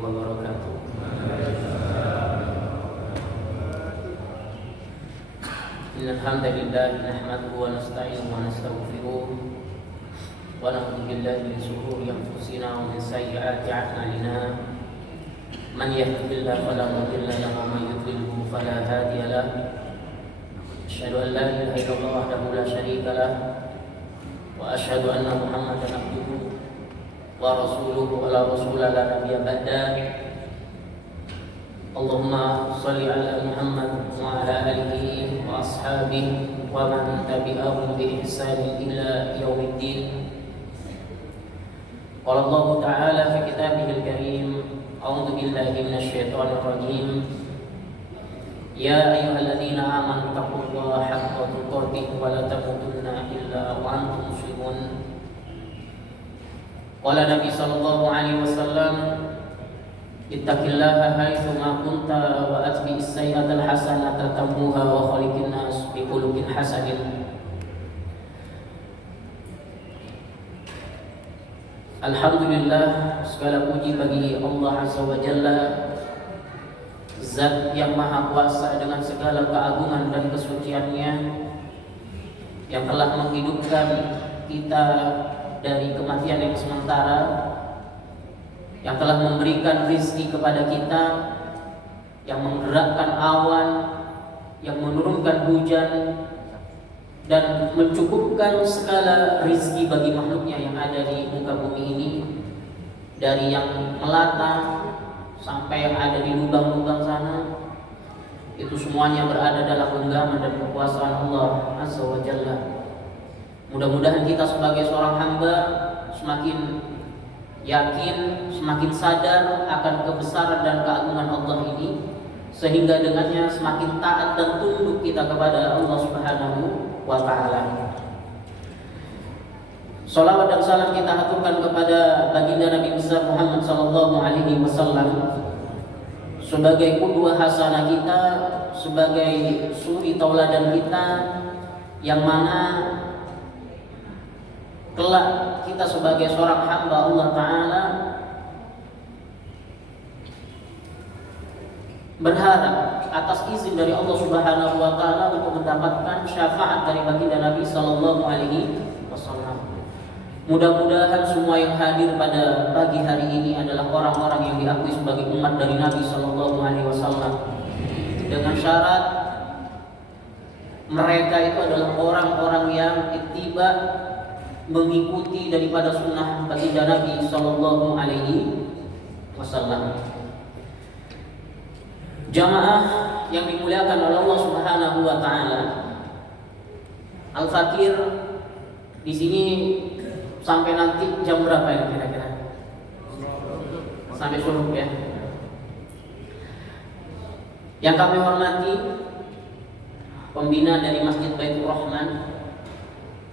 wabarakatuh. Innal hamdalillah nahmaduhu wa nasta'inuhu wa nastaghfiruh wa na'udzu billahi min shururi anfusina wa min sayyiati a'malina. Man yahdihillahu fala mudilla lahu wa man yudlilhu fala hadiya lahu. Asyhadu an la ilaha illallah wahdahu la syarika lahu wa asyhadu anna Muhammadan abduhu wa rasuluhu ala rasulillah la nabiyya ba'da. Allahumma shalli ala Muhammad wa ala alihi wa ashabihi wa man tabi'ahum bi ihsan ila yaumiddin. Qala Allah ta'ala fi kitabihil karim, a'udzu billahi minasyaitonir rajim. Ya ayyuhalladzina amanu taqullaha haqqa tuqatih wa la tamutunna illa wa antum muslimun. Qala Nabi sallallahu alaihi wasallam, ittaqillaha haitsu ma kunta wa atbi'is sayyi'atal hasanata tamhuha wa khaliqin nas bi khuluqin hasanin. Alhamdulillah, segala puji bagi Allah Azza wa Jalla, Zat yang Maha Kuasa dengan segala keagungan dan kesuciannya, yang telah menghidupkan kita dari kematian yang sementara, yang telah memberikan rizki kepada kita, yang menggerakkan awan, yang menurunkan hujan, dan mencukupkan segala rizki bagi makhluknya yang ada di muka bumi ini, dari yang melata sampai yang ada di lubang-lubang sana. Itu semuanya berada dalam genggaman dan kekuasaan Allah Azza wa Jalla. Mudah-mudahan kita sebagai seorang hamba semakin yakin, semakin sadar akan kebesaran dan keagungan Allah ini, sehingga dengannya semakin taat dan tunduk kita kepada Allah Subhanahu wa ta'ala. Salawat dan salam kita haturkan kepada baginda Nabi besar Muhammad sallallahu alaihi wasallam sebagai qudwah hasanah kita, sebagai suri tauladan kita, yang mana kelak kita sebagai seorang hamba Allah Ta'ala berharap atas izin dari Allah Subhanahu wa Ta'ala untuk mendapatkan syafaat dari baginda Nabi sallallahu alaihi wasallam. Mudah-mudahan semua yang hadir pada pagi hari ini adalah orang-orang yang diakui sebagai umat dari Nabi sallallahu alaihi wasallam, dengan syarat mereka itu adalah orang-orang yang ittiba, mengikuti daripada sunnah baginda Nabi sallallahu alaihi wasallam. Jamaah yang dimuliakan oleh Allah Subhanahu wa taala, Al-Fakir di sini sampai nanti jam berapa ya kira-kira? Sampai subuh ya. Yang kami hormati pembina dari Masjid Baitur Rahman,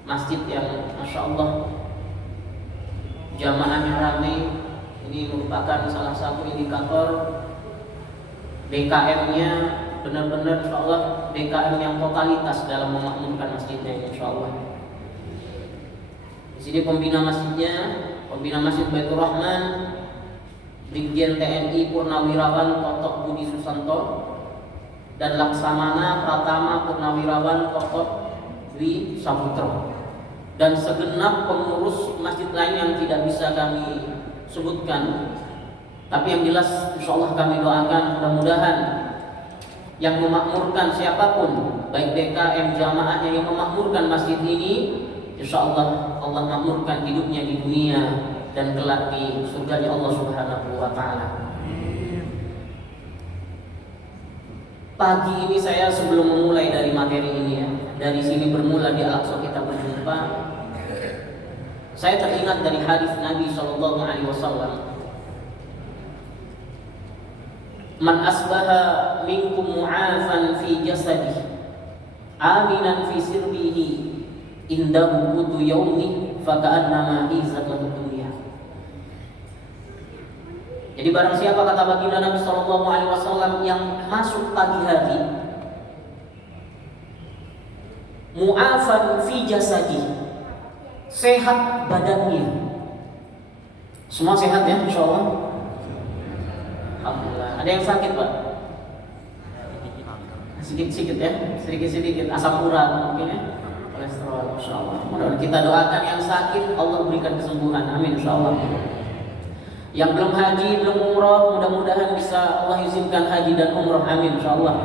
masjid yang Masya Allah jamaahnya ramai. Ini merupakan salah satu indikator DKM-nya benar-benar Insya Allah DKM yang totalitas dalam memakmurkan masjidnya Insya Allah. Di sini pembina masjidnya, pembina Masjid Baitur Rahman, Brigjen TNI Purnawirawan Totok Budi Susanto, dan Laksamana Pratama Purnawirawan Totok Dwi Saputro, dan segenap pengurus masjid lain yang tidak bisa kami sebutkan. Tapi yang jelas insya Allah kami doakan mudah-mudahan yang memakmurkan siapapun, baik DKM jamaahnya yang memakmurkan masjid ini, insya Allah Allah makmurkan hidupnya di dunia dan kelak di surga Allah Subhanahu wa ta'ala. Pagi ini saya sebelum memulai dari materi ini ya, dari sini bermula di Al-Aqsa kita berjumpa, saya teringat dari hadis Nabi sallallahu alaihi wasallam, man asbaha minkum mu'afan fi jasadihi aminan fi sirbihi indahu qutu yaumi faka'annama izat lahu dunya. Jadi barang siapa, kata baginda Nabi sallallahu alaihi wasallam, yang masuk pagi hari mu'afan fi jasadihi, sehat badannya, semua sehat ya insyaallah, Alhamdulillah. Ada yang sakit, Pak? Sedikit-sedikit ya, sedikit-sedikit asam urat mungkin ya, kolesterol, insyaallah. Mudah-mudahan kita doakan yang sakit Allah berikan kesembuhan, amin insyaallah. Yang belum haji, belum umroh, mudah-mudahan bisa Allah izinkan haji dan umroh, amin insyaallah.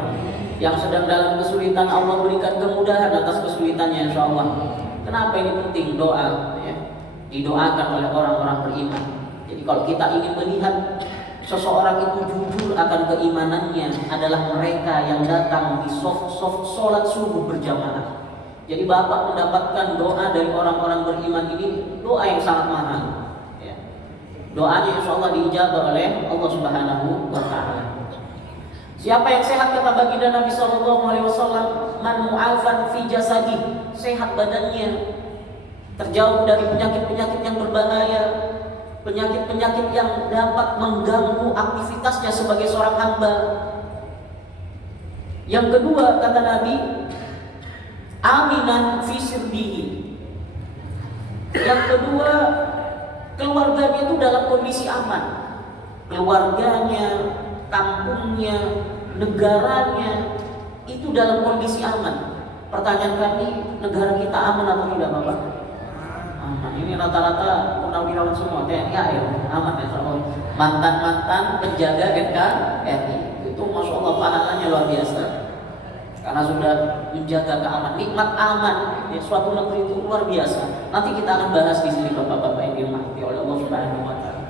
Yang sedang dalam kesulitan Allah berikan kemudahan atas kesulitannya insyaallah. Kenapa ini penting? Doa ya. Didoakan oleh orang-orang beriman. Jadi kalau kita ingin melihat seseorang itu jujur akan keimanannya adalah mereka yang datang di sholat subuh berjamaah. Jadi Bapak mendapatkan doa dari orang-orang beriman ini doa yang sangat mahal. Ya. Doanya insya Allah diijabah oleh Allah Subhanahu wa Ta'ala. Siapa yang sehat kata baginda Nabi SAW, man mu'afan fi jasadi, sehat badannya, terjauh dari penyakit-penyakit yang berbahaya, penyakit-penyakit yang dapat mengganggu aktivitasnya sebagai seorang hamba. Yang kedua kata Nabi, aminan fi sirbihi. Yang kedua, keluarganya itu dalam kondisi aman. Keluarganya, kampungnya, negaranya itu dalam kondisi aman. Pertanyaan kami, negara kita aman atau tidak, Bapak? Aman. Ini rata-rata purnawirawan semua, TNI ya, aman ya, mantan-mantan penjaga NKRI. Itu masya Allah pahalanya luar biasa. Karena sudah menjaga keamanan, nikmat aman ya, suatu negeri itu luar biasa. Nanti kita akan bahas di sini Bapak-bapak yang dirahmati oleh Allah Subhanahu wa Ta'ala.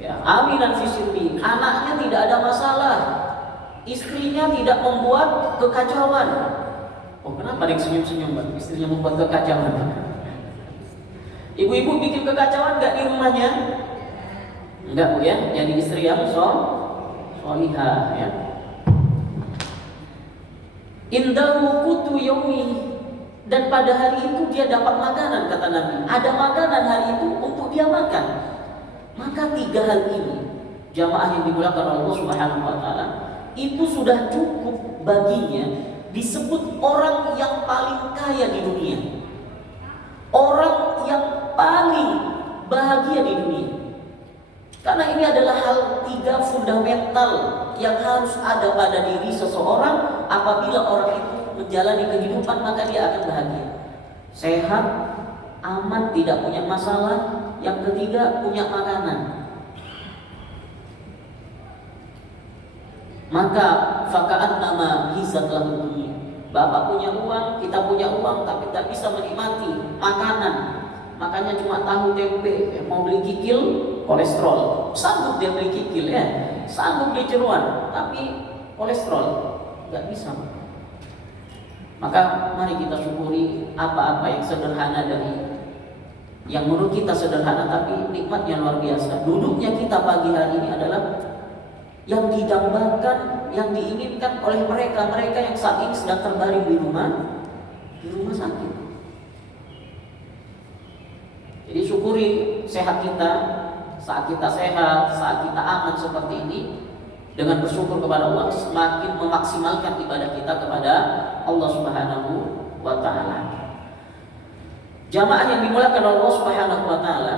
Ya, aminan fi sirbi, anaknya tidak ada masalah, istrinya tidak membuat kekacauan. Oh, kenapa ada yang senyum-senyum, Pak? Istrinya membuat kekacauan. Ibu-ibu bikin kekacauan nggak di rumahnya? Enggak, Bu ya. Jadi istri yang solihah ya. Indahu qutu yaumi, dan pada hari itu dia dapat makanan kata Nabi. Ada makanan hari itu untuk dia makan. Maka tiga hal ini, jamaah yang dimuliakan oleh Allah Subhanahu wa Ta'ala, itu sudah cukup baginya disebut orang yang paling kaya di dunia, orang yang paling bahagia di dunia. Karena ini adalah hal tiga fundamental yang harus ada pada diri seseorang. Apabila orang itu menjalani kehidupan, maka dia akan bahagia, sehat, aman, tidak punya masalah. Yang ketiga, punya makanan. Maka faka'an nama hizat lahu dunia. Bapak punya uang, kita punya uang, tapi tak bisa menikmati makanan. Makanya cuma tahu tempe, mau beli kikil, kolesterol. Sanggup dia beli kikil ya, sanggup beli jeruan, tapi kolesterol nggak bisa. Maka mari kita syukuri apa-apa yang sederhana dari yang menurut kita sederhana tapi nikmatnya luar biasa. Duduknya kita pagi hari ini adalah yang didambakan, yang diinginkan oleh mereka yang saat ini sedang terbaring di rumah sakit. Jadi syukuri sehat kita. Saat kita sehat, saat kita aman seperti ini, dengan bersyukur kepada Allah, semakin memaksimalkan ibadah kita kepada Allah Subhanahu wa Ta'ala. Jamaah yang dimuliakan oleh Allah Subhanahu wa Ta'ala,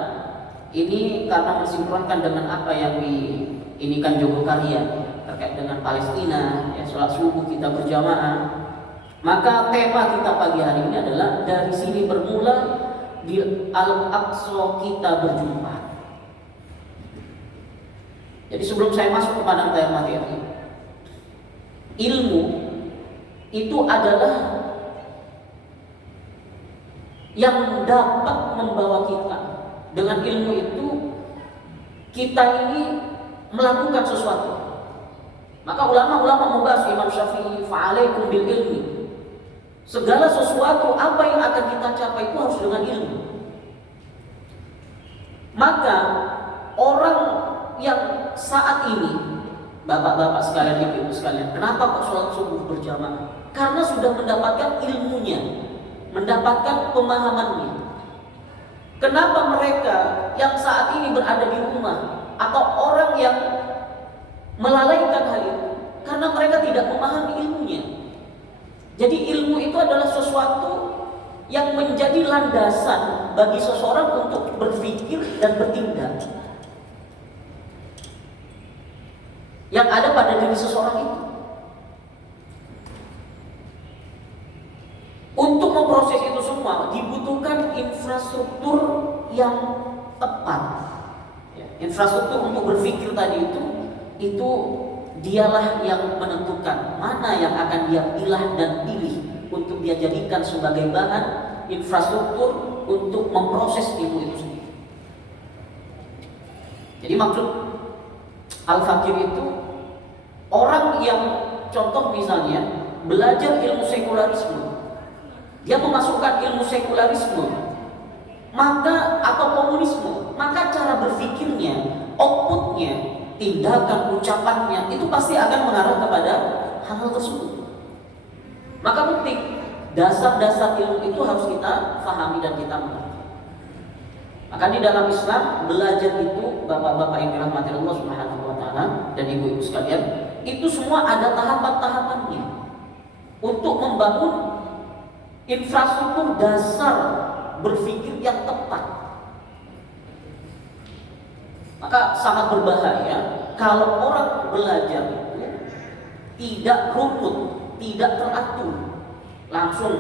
ini karena mensinkronkan dengan apa yang diinikan Jogokarya terkait dengan Palestina, ya, sholat subuh kita berjamaah. Maka tema kita pagi hari ini adalah dari sini bermula, di Al-Aqsa kita berjumpa. Jadi sebelum saya masuk kepada materi, ilmu itu adalah yang dapat membawa kita. Dengan ilmu itu kita ini melakukan sesuatu. Maka ulama-ulama membahas, Imam Syafi'i, fa'alaikum bil ilmi. Segala sesuatu apa yang akan kita capai itu harus dengan ilmu. Maka orang yang saat ini, bapak-bapak sekalian, ibu-ibu sekalian, kenapa kok sholat subuh berjamaah? Karena sudah mendapatkan ilmunya, mendapatkan pemahamannya. Kenapa mereka yang saat ini berada di rumah atau orang yang melalaikan hal itu? Karena mereka tidak memahami ilmunya. Jadi ilmu itu adalah sesuatu yang menjadi landasan bagi seseorang untuk berpikir dan bertindak. yang ada pada diri seseorang itu. Untuk memproses itu semua dibutuhkan infrastruktur yang tepat. Infrastruktur untuk berpikir tadi itu dialah yang menentukan mana yang akan dia pilih untuk dia jadikan sebagai bahan infrastruktur untuk memproses ilmu itu sendiri. Jadi maksud al-fakir itu orang yang contoh misalnya belajar ilmu sekularisme, dia memasukkan ilmu sekularisme maka atau komunisme, maka cara berpikirnya, outputnya, tindakan, ucapannya itu pasti akan mengarah kepada hal-hal tersebut. Maka penting dasar-dasar ilmu itu harus kita pahami dan kita mengerti. Maka di dalam Islam belajar itu, bapak-bapak yang dirahmati Allah Subhanahu wa taala dan ibu-ibu sekalian, itu semua ada tahapan-tahapannya untuk membangun infrastruktur dasar berpikir yang tepat. Maka sangat berbahaya kalau orang belajar itu tidak runut, tidak teratur, langsung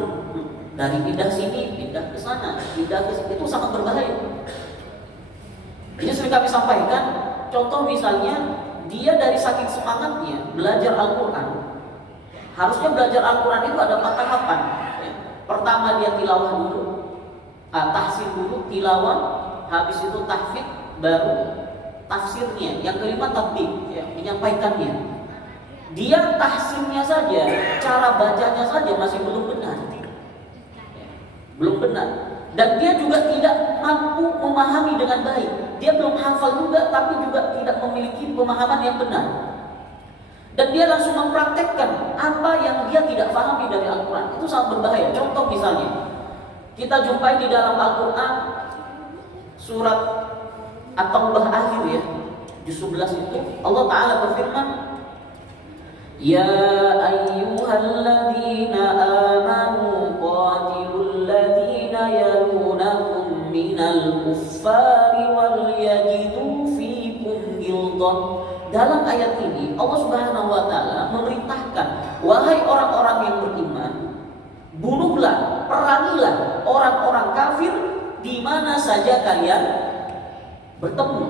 dari pindah sini, pindah ke sana, pindah ke sini, itu sangat berbahaya. Ini sering kami sampaikan, contoh misalnya dia dari saking semangatnya belajar Al-Quran. Harusnya belajar Al-Quran itu ada 4 tahapan. Pertama dia tilawah dulu, tahsin dulu, tilawah, habis itu tahfidz, baru tafsirnya. Yang kelima tatbik, menyampaikannya. Dia tahsinnya saja, cara bacanya saja masih belum benar. Belum benar. Dan dia juga tidak mampu memahami dengan baik. Dia belum hafal juga, tapi juga tidak memiliki pemahaman yang benar. Dan dia langsung mempraktekkan apa yang dia tidak pahami dari Al-Quran. Itu sangat berbahaya. Contoh misalnya, kita jumpai di dalam Al-Quran surat At-Taubah akhir juz 11 itu Allah Ta'ala berfirman, Ya ayyuhalladzina amanu qatilul ladzina yalunakum minal kuffari wal yajidu fikum ghilzah. Dalam ayat ini Allah Subhanahu wa taala memerintahkan, wahai orang-orang yang beriman, bunuhlah, perangilah orang-orang kafir di mana saja kalian bertemu.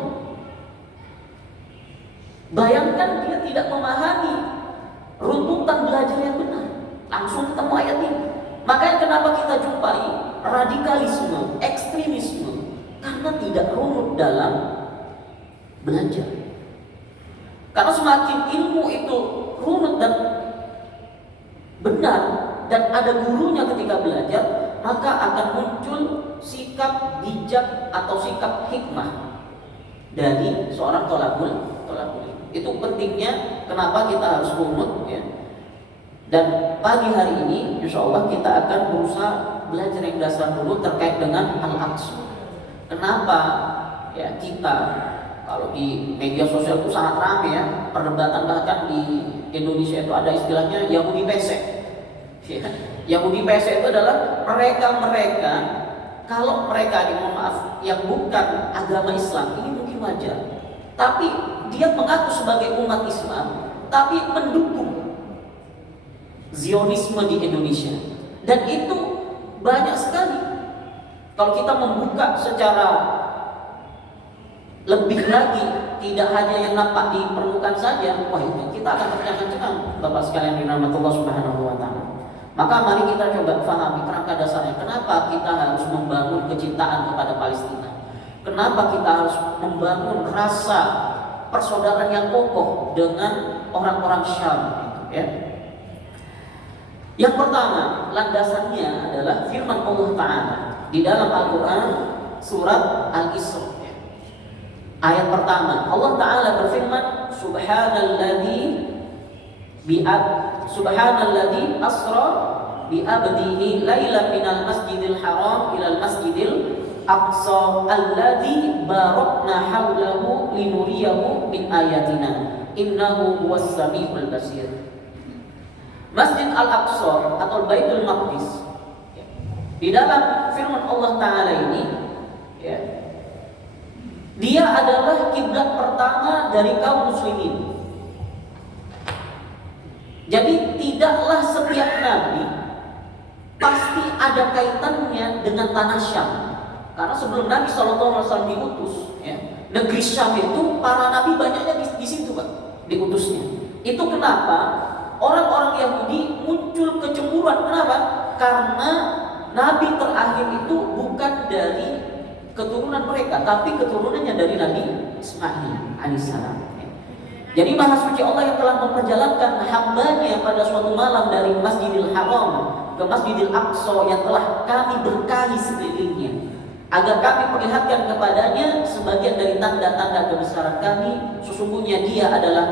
Bayangkan dia tidak memahami runtutan belajar yang benar, langsung ketemu ayat ini. Makanya kenapa kita jumpai radikalisme, ekstremisme, karena tidak runut dalam belajar. Karena semakin ilmu itu runut dan benar dan ada gurunya ketika belajar, maka akan muncul sikap bijak atau sikap hikmah dari seorang thalabul ilm. Itu pentingnya kenapa kita harus runut Dan pagi hari ini insya Allah kita akan berusaha belajar yang dasar dulu terkait dengan Al-Aqsa. Kenapa kita kalau di media sosial itu sangat ramai perdebatan, bahkan di Indonesia itu ada istilahnya Yahudi pesek. Yahudi pesek itu adalah mereka kalau mereka mohon maaf yang bukan agama Islam, ini mungkin wajar, tapi dia mengaku sebagai umat Islam tapi mendukung Zionisme di Indonesia. Dan itu banyak sekali. Kalau kita membuka secara lebih lagi, tidak hanya yang nampak di permukaan saja, wah itu kita akan tercengang-cengang, Bapak sekalian dirahmati Allah Subhanahu wa taala. Maka mari kita coba pahami kerangka dasarnya. Kenapa kita harus membangun kecintaan kepada Palestina? Kenapa kita harus membangun rasa persaudaraan yang kokoh dengan orang-orang Syam? Yang pertama, landasannya adalah firman Allah Ta'ala di dalam Al-Quran surat Al-Isra. Ayat pertama, Allah Ta'ala berfirman, Subhanalladzi asra bi'abdihi laylan minal masjidil haram ilal masjidil aqsa alladzi barakna hawlahu linuriyahu min ayatina innahu huwas samiul basir. Masjid Al-Aqsa atau Baitul Maqdis, di dalam firman Allah Ta'ala ini dia adalah kiblat pertama dari kaum muslimin. Jadi tidaklah setiap nabi pasti ada kaitannya dengan tanah Syam. Karena sebelum Nabi SAW diutus, ya, negeri Syam itu para nabi banyaknya di situ, Pak, diutusnya. Itu kenapa orang-orang Yahudi muncul kecemburuan. Kenapa? Karena nabi terakhir itu bukan dari keturunan mereka, tapi keturunannya dari Nabi Ismail alaihissalam. Jadi Maha Suci Allah yang telah memperjalankan hambanya pada suatu malam dari Masjidil Haram ke Masjidil Aqsa yang telah kami berkahi sekelilingnya, agar kami perlihatkan kepadanya sebagian dari tanda-tanda kebesaran kami. Sesungguhnya Dia adalah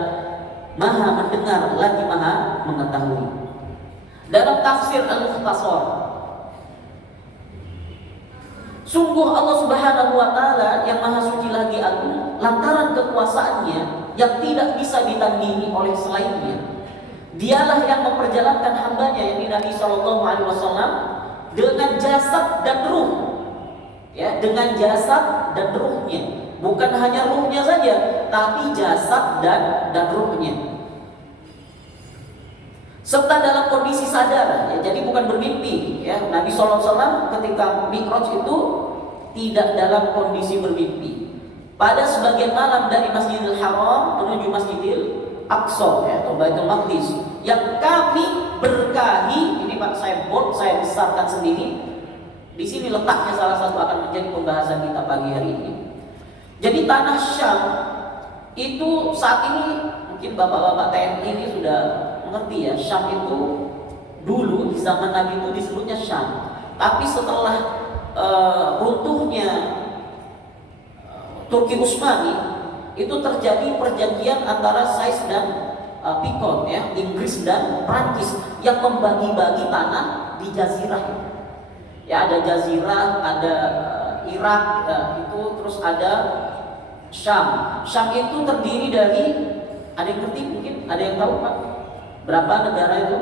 Maha mendengar lagi Maha mengetahui. Dalam tafsir Al-Mukhtasar, sungguh Allah Subhanahu wa Ta'ala yang Maha Suci lagi agung, lantaran kekuasaannya yang tidak bisa ditandingi oleh selainnya, Dialah yang memperjalankan hambanya, yakni Nabi SAW, dengan jasad dan ruh, ya, dengan jasad dan ruhnya. Bukan hanya ruhnya saja, tapi jasad dan ruhnya. Serta dalam kondisi sadar, ya, jadi bukan bermimpi, ya. Nabi SAW ketika Mi'raj itu tidak dalam kondisi bermimpi. Pada sebagian malam dari Masjidil Haram menuju Masjidil Aqsa, ya, atau Baitul Maqdis, yang kami berkahi. Ini Pak, saya besarkan sendiri. Di sini letaknya salah satu akan menjadi pembahasan kita pagi hari ini. Jadi tanah Syam itu saat ini mungkin bapak-bapak TNI ini sudah mengerti, ya. Syam itu dulu di zaman Nabi itu disebutnya Syam, tapi setelah runtuhnya Turki Utsmani itu terjadi perjanjian antara Sais dan Picot, ya, Inggris dan Prancis, yang membagi-bagi tanah di jazirah. Ya, ada jazirah, ada Irak, itu terus ada Syam. Syam itu terdiri dari, ada yang ngerti mungkin, ada yang tahu Pak? Berapa negara itu?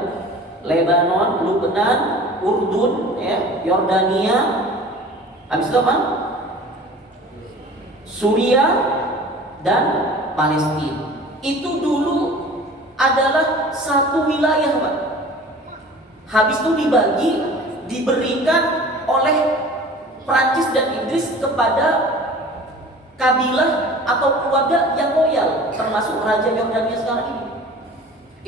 Lebanon, Lebanon, Urdun, ya, Yordania, habis itu apa? Suriah dan Palestina. Itu dulu adalah satu wilayah, Pak. Habis itu diberikan oleh Prancis dan Inggris kepada kabilah atau keluarga yang loyal, termasuk Raja Yordania sekarang ini.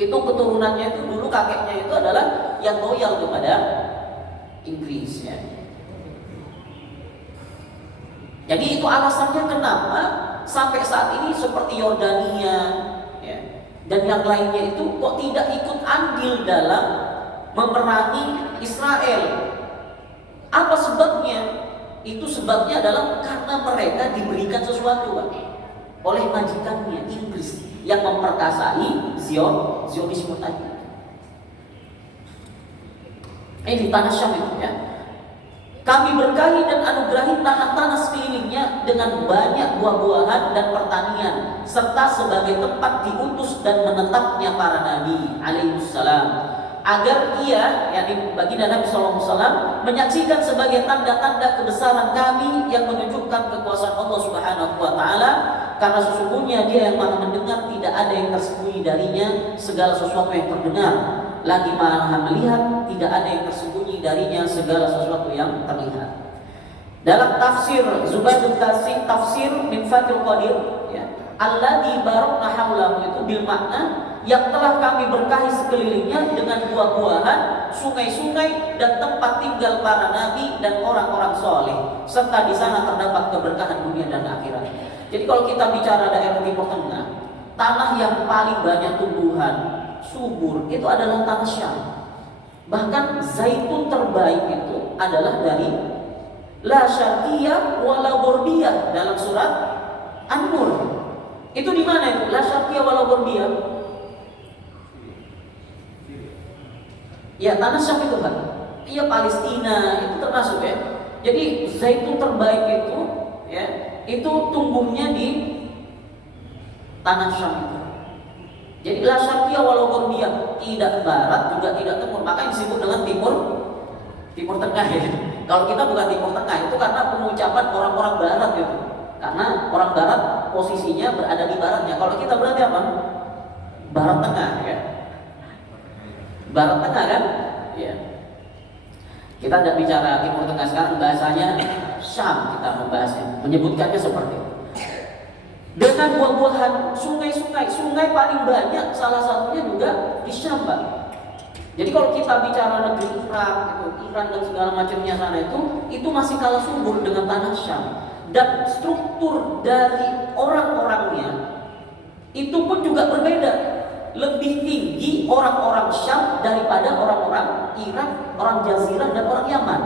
Itu keturunannya itu dulu kakeknya itu adalah yang loyal kepada Inggris, ya. Jadi itu alasannya kenapa sampai saat ini seperti Yordania, ya, dan yang lainnya itu kok tidak ikut andil dalam memerangi Israel. Apa sebabnya? Itu sebabnya adalah karena mereka diberikan sesuatu, Pak, oleh majikannya Inggris yang memperkasai Zionisme tadi. Ini di tanah Syam itu, ya. Kami berkahi dan anugerahi tanah-tanah sekelilingnya dengan banyak buah-buahan dan pertanian, serta sebagai tempat diutus dan menetapnya para nabi alaihissalam, agar ia, yakni baginda Nabi SAW, menyaksikan sebagai tanda-tanda kebesaran kami yang menunjukkan kekuasaan Allah Subhanahu wa Ta'ala. Karena sesungguhnya Dia yang Maha mendengar, tidak ada yang tersembunyi darinya segala sesuatu yang terdengar, lagi Maha melihat, tidak ada yang tersembunyi darinya segala sesuatu yang terlihat. Dalam tafsir Zubair bin Qasim, tafsir min Fathul Qadir, ya, alladzi barakna haulahu, itu bil makna yang telah kami berkahi sekelilingnya dengan buah-buahan, sungai-sungai, dan tempat tinggal para nabi dan orang-orang soleh, serta di sana terdapat keberkahan dunia dan akhirat. Jadi kalau kita bicara daerah Timur Tengah, tanah yang paling banyak tumbuhan subur itu adalah tanah Syam. Bahkan zaitun terbaik itu adalah dari la syarqiyah wala gharbiyah dalam surat An-Nur. Itu di mana itu? La syarqiyah wala gharbiyah. Ya, tanah Syam itu, Pak. Iya, Palestina itu termasuk, ya. Jadi zaitun terbaik itu, ya, itu tumbuhnya di tanah Syam itu. Jadi la syarqiyah wala gharbiyah, tidak barat juga tidak timur, maka disebut dengan timur tengah, ya. Kalau kita bukan timur tengah, itu karena pengucapan orang-orang barat gitu. Karena orang barat posisinya berada di baratnya. Kalau kita berarti apa? Barat tengah, ya. Barat Tengah kan? Ya. Kita ada bicara Timur Tengah sekarang, bahasanya Syam kita membahasnya, menyebutkannya seperti itu. Dengan buah-buahan, sungai paling banyak salah satunya juga di Syam, Pak. Jadi kalau kita bicara negeri Iran dan segala macamnya sana itu masih kalah subur dengan tanah Syam. Dan struktur dari orang-orangnya itu pun juga berbeda. Lebih tinggi orang-orang Syam daripada orang-orang Irak, orang Jazirah dan orang Yaman.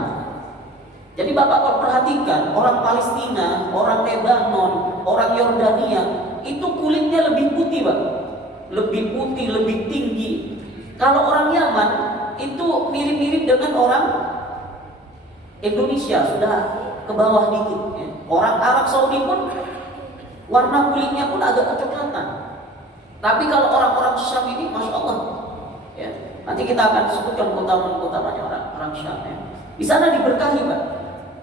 Jadi Bapak kalau perhatikan, orang Palestina, orang Lebanon, orang Yordania itu kulitnya lebih putih, Pak. Lebih putih, lebih tinggi. Kalau orang Yaman itu mirip-mirip dengan orang Indonesia, sudah ke bawah dikit ya. Orang Arab Saudi pun warna kulitnya pun agak kecoklatan. Tapi kalau orang-orang Syam ini, masya Allah, ya. Nanti kita akan sebutkan keutamaan-keutamaannya orang Syam. Ya. Di sana diberkahi, Pak.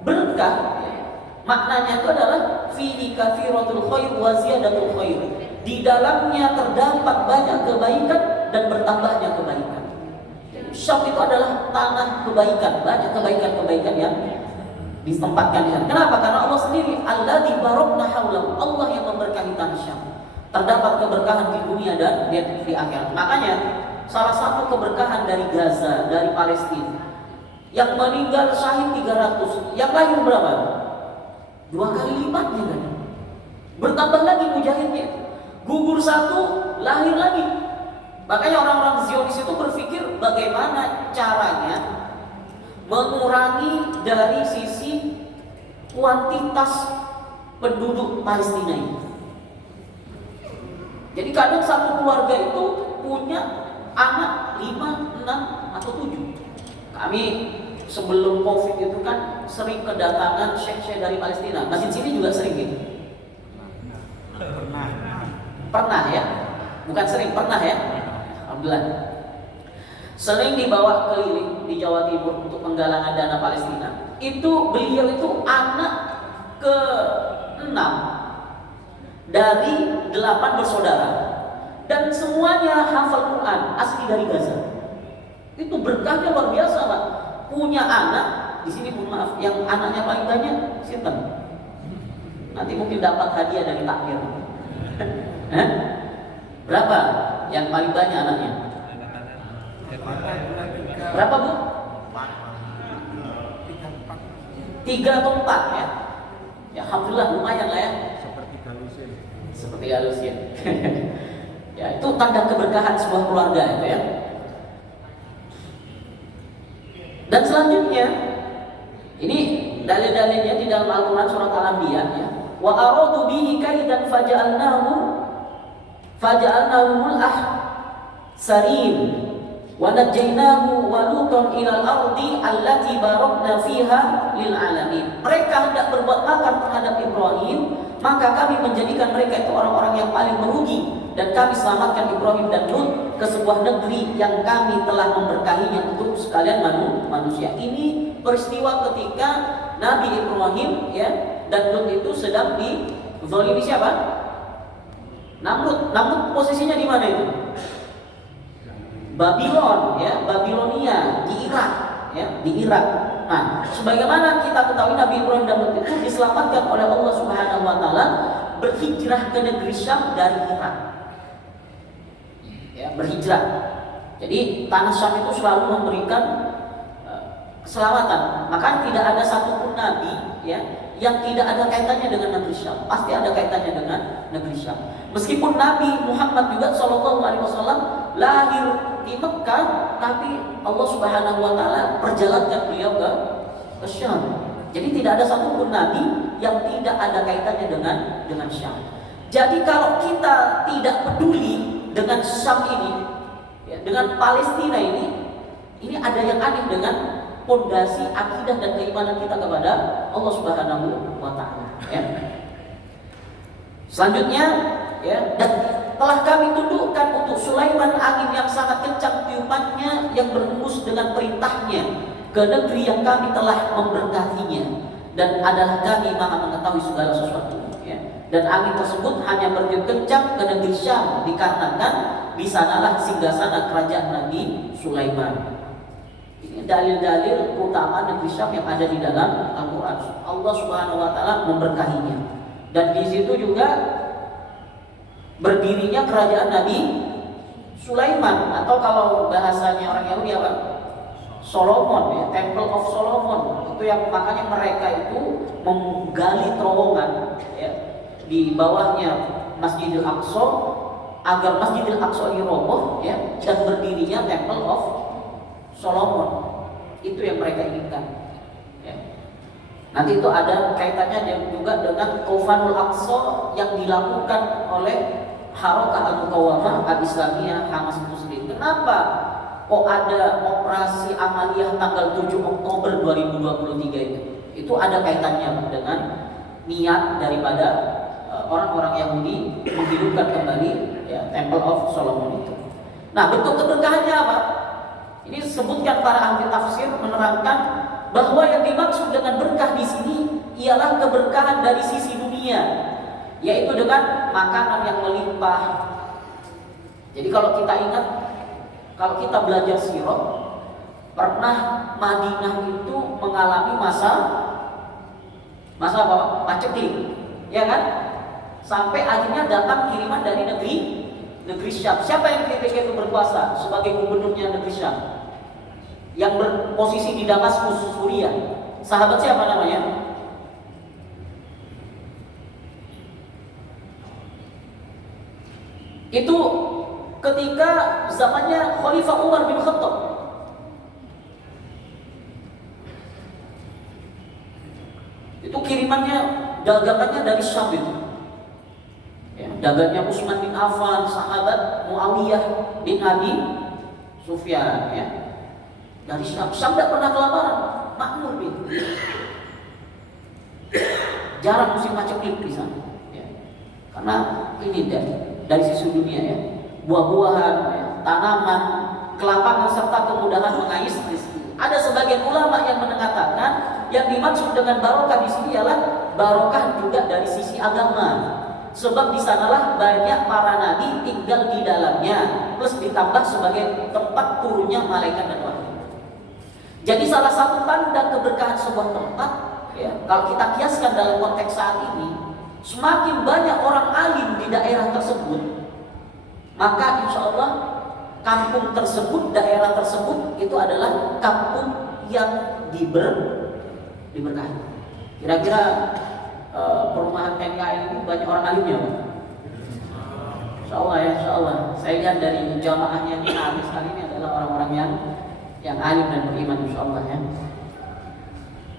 Berkah, ya. Maknanya itu adalah fihi katsiratul khair wa ziyadatul khair. Di dalamnya terdapat banyak kebaikan dan bertambahnya kebaikan. Syam itu adalah tanah kebaikan, banyak kebaikan-kebaikan yang ditempatkan di sana. Kenapa? Karena Allah sendiri alladzi barakna haulahu, Allah yang memberkahi tanah Syam. Terdapat keberkahan di dunia dan di akhirat. Makanya salah satu keberkahan dari Gaza, dari Palestina, yang meninggal syahid 300, yang lahir berapa? 2 kali lipatnya kan? Bertambah lagi mujahidnya. Gugur satu, lahir lagi. Makanya orang-orang Zionis itu berpikir bagaimana caranya mengurangi dari sisi kuantitas penduduk Palestina ini. Jadi kadang satu keluarga itu punya anak 5, 6, atau 7. Kami sebelum Covid itu kan sering kedatangan syekh-syekh dari Palestina. Masjid sini juga sering gitu. Pernah ya? Bukan sering, pernah ya? Alhamdulillah. Sering dibawa keliling di Jawa Timur untuk penggalangan dana Palestina. Itu beliau itu anak ke-6 dari 8 bersaudara, dan semuanya hafal Quran, asli dari Gaza. Itu berkahnya luar biasa, Pak. Punya anak di sini, pun maaf, yang anaknya paling banyak siapa? Nanti mungkin dapat hadiah dari takmir. Berapa yang paling banyak anaknya? Berapa, Bu? 3 atau 4 ya? Ya alhamdulillah lumayan lah ya. Seperti Galusin. Ya itu tanda keberkahan sebuah keluarga itu ya. Dan selanjutnya ini dalil-dalilnya di dalam Al-Quran surat Al-Anbiya ya. Wa aradu bihi kaidan faja'alnahumul ahsarin wa najjaynahu wa lutan ilal ardi allati barakna fiha lil alamin. Mereka hendak berbuat makar terhadap Ibrahim, maka kami menjadikan mereka itu orang-orang yang paling merugi, dan kami selamatkan Ibrahim dan Lut ke sebuah negeri yang kami telah memberkahinya untuk sekalian manusia. Ini peristiwa ketika Nabi Ibrahim ya dan Lut itu sedang dizalimi siapa? Namrud. Namrud posisinya di mana itu? Babylon ya, Babilonia di Irak ya, di Irak. Nah, sebagaimana kita ketahui Nabi Ibrahim dan Lut itu diselamatkan oleh Allah Subhanahu wa taala berhijrah ke negeri Syam dari Irak. Ya, berhijrah. Jadi tanah Syam itu selalu memberikan keselamatan. Maka tidak ada satupun nabi ya yang tidak ada kaitannya dengan negeri Syam. Pasti ada kaitannya dengan negeri Syam. Meskipun Nabi Muhammad juga sallallahu alaihi wasallam lahir di Mekah, tapi Allah Subhanahu wa taala perjalankan beliau ke Syam. Jadi tidak ada satupun nabi yang tidak ada kaitannya dengan Syam. Jadi kalau kita tidak peduli dengan Syam ini, ya, dengan Palestina ini ada yang aneh dengan pondasi akidah dan keimanan kita kepada Allah Subhanahu wa taala ya. Selanjutnya ya, dan telah kami tundukkan untuk Sulaiman angin yang sangat kencang tiupannya yang berhembus dengan perintahnya ke negeri yang kami telah memberkatinya, dan adalah kami Maha mengetahui segala sesuatu. ya. Dan angin tersebut hanya bertiup kencang ke negeri Syam dikarenakan di sanalah singgasana kerajaan Nabi Sulaiman. Ini dalil-dalil utama negeri Syam yang ada di dalam Al-Quran. Allah Subhanahu wa taala memberkahinya. Dan di situ juga berdirinya kerajaan Nabi Sulaiman, atau kalau bahasanya orang Yahudi apa? Solomon, ya, Temple of Solomon. Itu yang makanya mereka itu menggali terowongan, ya, di bawahnya Masjidil Aqsa agar Masjidil Aqsa ini roboh, ya, dan berdirinya Temple of Solomon. Itu yang mereka inginkan, ya. Nanti itu ada kaitannya juga dengan Tufanul Aqsa yang dilakukan oleh Harakah Al-Muqawamah Al-Islamiyah Hamas itu sendiri. Kenapa kok ada operasi amaliyah tanggal 7 Oktober 2023 itu? Itu ada kaitannya dengan niat daripada orang-orang Yahudi menghidupkan kembali, ya, Temple of Solomon itu. Nah, bentuk keberkahannya apa? Ini disebutkan para ahli tafsir menerangkan bahwa yang dimaksud dengan berkah di sini ialah keberkahan dari sisi dunia, yaitu dengan makanan yang melimpah. Jadi kalau kita ingat, kalau kita belajar sirah, pernah Madinah itu mengalami masa apa? Paceklik, ya kan? Sampai akhirnya datang kiriman dari negeri Syam. Siapa yang ketika itu berkuasa sebagai gubernurnya negeri Syam? Yang berposisi di Damaskus, Suriah. Sahabat siapa namanya? Itu ketika zamannya Khalifah Umar bin Khattab. Itu kirimannya, dagangannya dari Syam itu. Ya, dagangnya Utsman bin Affan, sahabat Muawiyah bin Abi Sufyan, ya. Dari Syam. Syam tidak pernah kelaparan, makmur dia. Jarang musim paceklik di sana, ya. Karena ini dari sisi dunia, ya, buah-buahan, ya, tanaman, kelapangan serta kemudahan mengais rezeki. Ada sebagian ulama yang mengatakan yang dimaksud dengan barokah di sini ialah barokah juga dari sisi agama. Sebab di sanalah banyak para nabi tinggal di dalamnya, plus ditambah sebagai tempat turunnya malaikat dan wahyu. Jadi salah satu tanda keberkahan sebuah tempat, ya, kalau kita kiaskan dalam konteks saat ini, semakin banyak orang alim di daerah tersebut, maka insya Allah kampung tersebut, daerah tersebut itu adalah kampung yang diberkahi. Kira-kira perumahan PKI ini banyak orang alimnya, Pak? Insya Allah, ya, insya Allah. Saya lihat dari jamaahnya ini habis kali ini adalah orang-orang yang alim dan beriman, insya Allah, ya.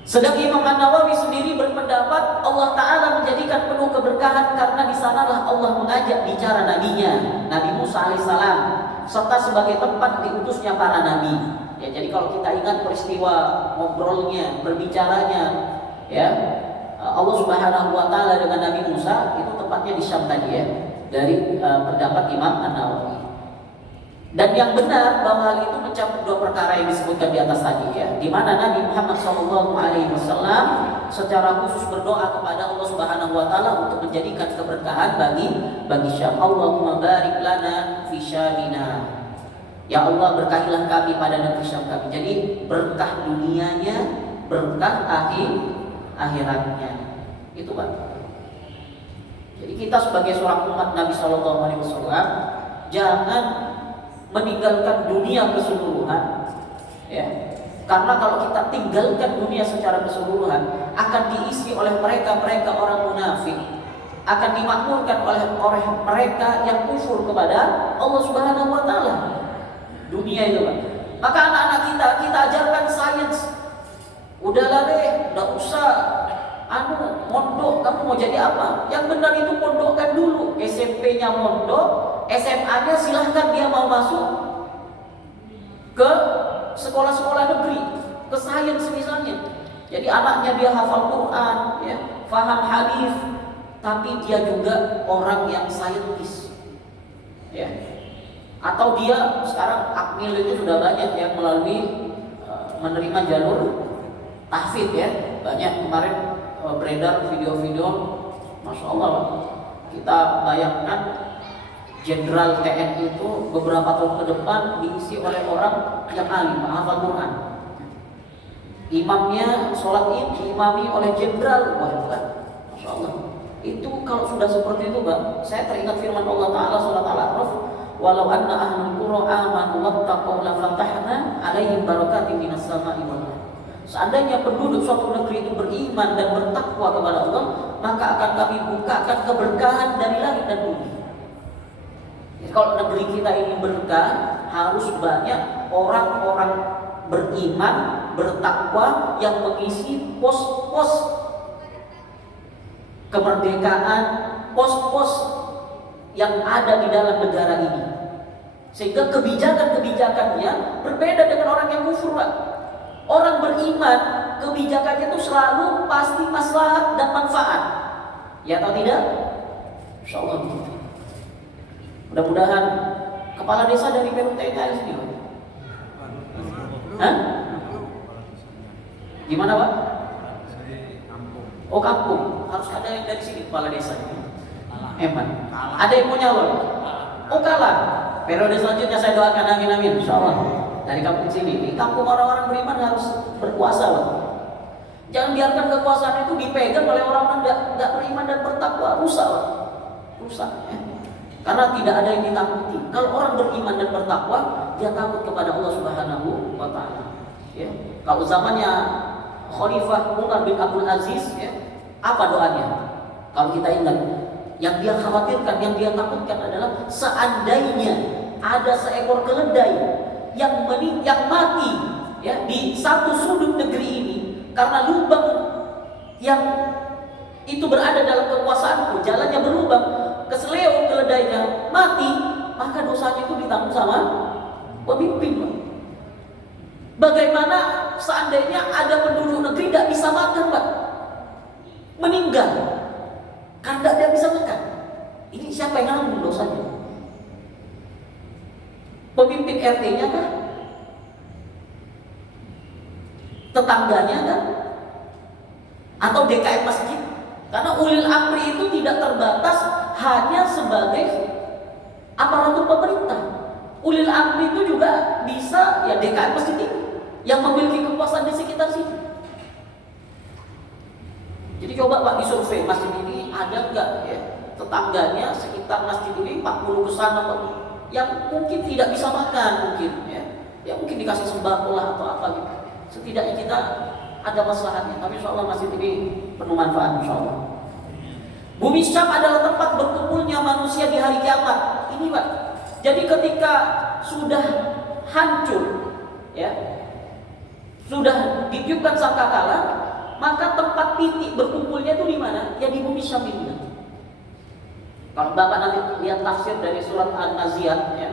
Sedang Imam An-Nawawi sendiri berpendapat Allah Ta'ala menjadikan penuh keberkahan karena di sanalah Allah mengajak bicara nabinya, Nabi Musa alaihissalam, serta sebagai tempat diutusnya para nabi. Ya, jadi kalau kita ingat peristiwa ngobrolnya, berbicaranya, ya, Allah Subhanahu wa taala dengan Nabi Musa itu tepatnya di Syam tadi, ya, dari pendapat Imam An-Nawawi. Dan yang benar bahwa hal itu mencakup dua perkara yang disebutkan di atas tadi, ya, di mana Nabi Muhammad SAW secara khusus berdoa kepada Allah Subhanahu wa taala untuk menjadikan keberkahan bagi Syam. Allahumma barik lana fi Syamina. Ya Allah, berkahilah kami pada negeri Syam kami. Jadi berkah dunianya, berkah akhiratnya. Itu, Pak. Jadi kita sebagai seorang umat Nabi SAW jangan meninggalkan dunia keseluruhan, ya. Karena kalau kita tinggalkan dunia secara keseluruhan akan diisi oleh mereka orang munafik, akan dimakmurkan oleh mereka yang kufur kepada Allah Subhanahu wa taala. Dunia itu, Pak. Maka anak-anak kita ajarkan sains. Udahlah deh, enggak usah mondok, kamu mau jadi apa? Yang benar itu pondokkan dulu. SMP-nya mondok, SMA-nya silahkan dia mau masuk ke sekolah-sekolah negeri, ke sains misalnya. Jadi anaknya dia hafal Quran, ya, faham hadis, tapi dia juga orang yang saintis, ya. Atau dia sekarang akmil itu sudah banyak yang melalui menerima jalur tahfidz, ya. Banyak kemarin beredar video-video Masya Allah, kita bayangkan Jenderal TNI itu beberapa tahun ke depan diisi oleh orang yang alim, hafal Quran. Imamnya sholat id diimami oleh jenderal, Masya Allah. Itu kalau sudah seperti itu, Mbak, saya teringat firman Allah Taala surat Al-A'raf, walau anna ahlul qura amanu wattaqaw la fatahna 'alaihim barakatin minas sama'i wal ardh. Seandainya penduduk suatu negeri itu beriman dan bertakwa kepada Allah, maka akan kami bukakan keberkahan dari langit dan bumi. Jadi kalau negeri kita ini berkah, harus banyak orang-orang beriman, bertakwa yang mengisi pos-pos kemerdekaan, pos-pos yang ada di dalam negara ini, sehingga kebijakan-kebijakannya berbeda dengan orang yang kufur, Pak. Orang beriman, kebijakannya itu selalu pasti maslahat dan manfaat, ya atau tidak? Insya Allah. Mudah-mudahan kepala desa dari PUTN ada sini, Pak. Hah? Gimana, Pak? Oh, kampung. Harus ada yang dari sini kepala desa. Eman. Ada yang punya loh. Oh, kalah. Periode selanjutnya saya doakan amin insyaallah. Dari kampung sini. Di kampung orang-orang beriman harus berkuasa, Pak. Jangan biarkan kekuasaan itu dipegang oleh orang-orang enggak beriman dan bertakwa, rusak, Pak. Rusak, ya. Karena tidak ada yang ditakuti. Kalau orang beriman dan bertakwa, dia takut kepada Allah Subhanahu wa taala. Ya. Kalau zamannya Khalifah Umar bin Abdul Aziz, ya, apa doanya? Kalau kita ingat, yang dia khawatirkan, yang dia takutkan adalah seandainya ada seekor keledai yang mati, ya, di satu sudut negeri ini karena lubang yang itu berada dalam kekuasaanku, jalannya berlubang, keseleo keledainya mati, maka dosanya itu ditanggung sama pemimpin. Bagaimana seandainya ada penduduk negeri tidak bisa makan, Pak? Meninggal karena tidak bisa makan. Ini siapa yang nanggung dosanya? Pemimpin RT-nya kah? Tetangganya kah? Atau DKM masjid? Karena ulil amri itu tidak terbatas hanya sebagai aparatur pemerintah. Ulil amri itu juga bisa ya DKM masjid ini yang memiliki kekuasaan di sekitar sini. Jadi coba Pak disurvei masjid ini ada nggak ya tetangganya sekitar masjid ini 40 kesana yang mungkin tidak bisa makan mungkin ya mungkin dikasih sembako lah atau apa gitu. Setidaknya kita ada masalahnya. Tapi insyaallah masjid ini penuh manfaat insyaallah. Bumi Syam adalah tempat berkumpulnya manusia di hari kiamat. Ini Pak. Jadi ketika sudah hancur ya sudah ditiupkan sangkakala, maka tempat titik berkumpulnya itu di mana? Ya di bumi Syam ini. Kalau Bapak nanti lihat tafsir dari surat An-Naziat ya.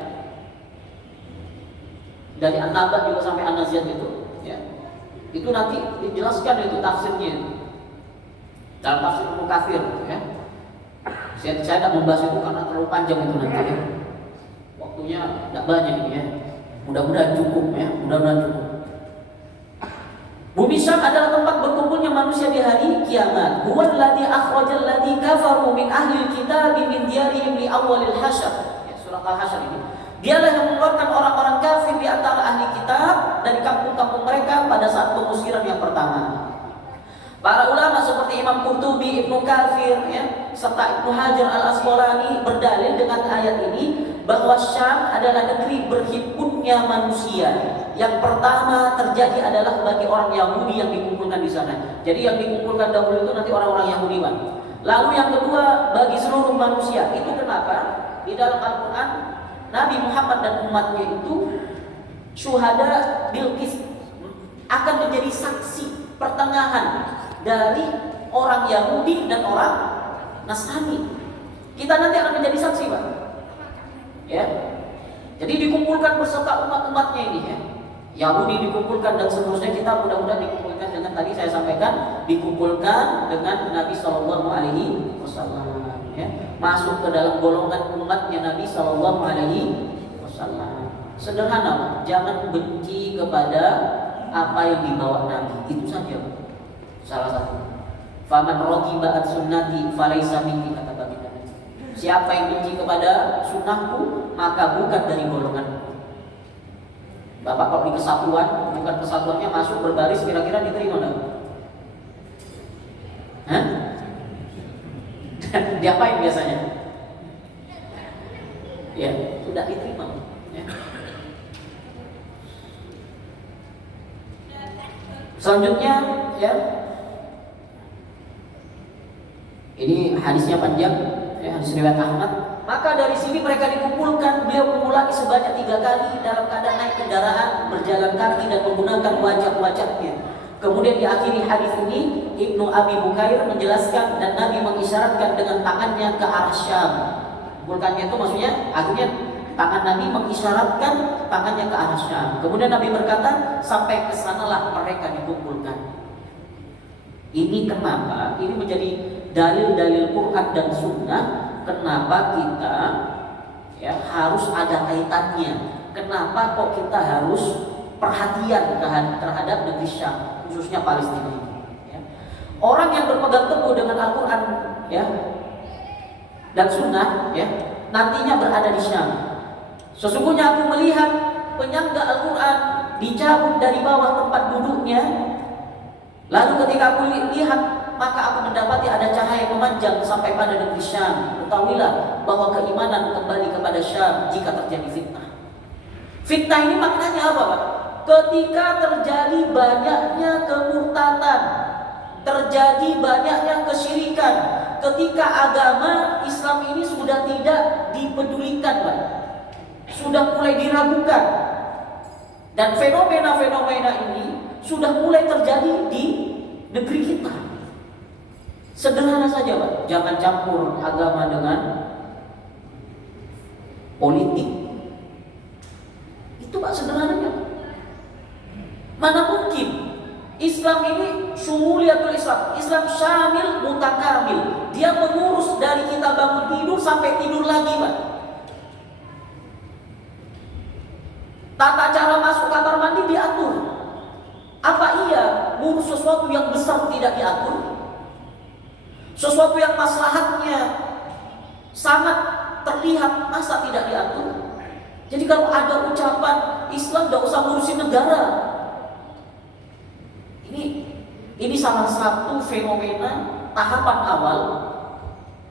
Dari An-Naba juga sampai An-Naziat itu ya. Itu nanti dijelaskan itu tafsirnya. Dalam tafsir Ibnu Katsir ya. Saya tidak membahas itu karena terlalu panjang itu nanti ya. Waktunya tidak banyak ini ya. Mudah-mudahan cukup ya, mudah-mudahan cukup. Bumi Syam adalah tempat berkumpulnya manusia di hari kiamat. Huwal ladzi akhrajal ladzi kafaru min ahli kitab min diyarihim li awwalil hasyr. Ya, surah Al-Hasyr ini. Dialah yang mengeluarkan orang-orang kafir di antara ahli kitab dari kampung-kampung mereka pada saat pengusiran yang pertama. Para ulama seperti Imam Qurtubi, Ibnu Katsir ya, serta Ibnu Hajar Al-Asqalani berdalil dengan ayat ini bahwa Syam adalah negeri berhimpunnya manusia. Yang pertama terjadi adalah bagi orang Yahudi yang dikumpulkan di sana. Jadi yang dikumpulkan dahulu itu nanti orang-orang Yahudi, Pak. Lalu yang kedua bagi seluruh manusia. Itu kenapa di dalam Al-Qur'an Nabi Muhammad dan umatnya itu syuhada bil qist akan menjadi saksi pertengahan dari orang Yahudi dan orang Nasrani. Kita nanti akan menjadi saksi, Pak. Ya. Jadi dikumpulkan beserta umat-umatnya ini ya. Yahudi dikumpulkan dan seterusnya, kita mudah-mudahan dikumpulkan dengan tadi saya sampaikan, dikumpulkan dengan Nabi Shallallahu Alaihi Wasallam. Ya. Masuk ke dalam golongan umatnya Nabi Shallallahu Alaihi Wasallam. Sederhana, Pak. Jangan benci kepada apa yang dibawa Nabi. Itu saja, Pak. Salah satu. Faman raghiba an sunnati falaisa minni, kata baginda. Siapa yang benci kepada sunnahku maka bukan dari golonganku. Bapak kalau di kesatuan, bukan kesatuannya masuk berbaris, kira-kira diterima enggak? Hah? Diapain biasanya? Ya, tidak diterima. Ya. Selanjutnya, ya, ini hadisnya panjang, ya, hadis riwayat Ahmad. Maka dari sini mereka dikumpulkan, beliau mengulangi sebanyak 3 kali dalam keadaan naik kendaraan, berjalan kaki dan menggunakan wajah-wajahnya. Kemudian di akhiri hadis ini Ibnu Abi Bukair menjelaskan dan Nabi mengisyaratkan dengan tangannya ke arah Syam. Bukannya itu maksudnya akhirnya tangan Nabi mengisyaratkan tangannya ke arah Syam. Kemudian Nabi berkata, sampai ke sanalah mereka dikumpulkan. Ini kenapa? Ini menjadi dalil-dalil Quran dan Sunnah. Kenapa kita ya harus ada kaitannya? Kenapa kok kita harus perhatian terhadap negeri Syam, khususnya Palestina ini? Ya. Orang yang berpegang teguh dengan Al-Quran, ya, dan Sunnah, ya, nantinya berada di Syam. Sesungguhnya aku melihat penyangga Al-Quran dicabut dari bawah tempat duduknya. Lalu ketika aku lihat, maka aku mendapati ada cahaya memanjang sampai pada negeri Syam. Ketahuilah bahwa keimanan kembali kepada Syam jika terjadi fitnah. Fitnah ini maknanya apa, Pak? Ketika terjadi banyaknya kemurtadan, terjadi banyaknya kesyirikan, ketika agama Islam ini sudah tidak dipedulikan, Pak, sudah mulai diragukan, dan fenomena-fenomena ini sudah mulai terjadi di negeri kita. Sederhana saja, Pak, jangan campur agama dengan politik. Itu, Pak, sederhananya. Mana mungkin Islam ini syumuliyatul Islam, Islam syamil mutakamil. Dia mengurus dari kita bangun tidur sampai tidur lagi, Pak. Tata cara masuk kamar mandi diatur. Apa iya ngurus sesuatu yang besar tidak diatur? Sesuatu yang maslahatnya sangat terlihat masa tidak diatur? Jadi kalau ada ucapan Islam tidak usah ngurusin negara. Ini salah satu fenomena tahapan awal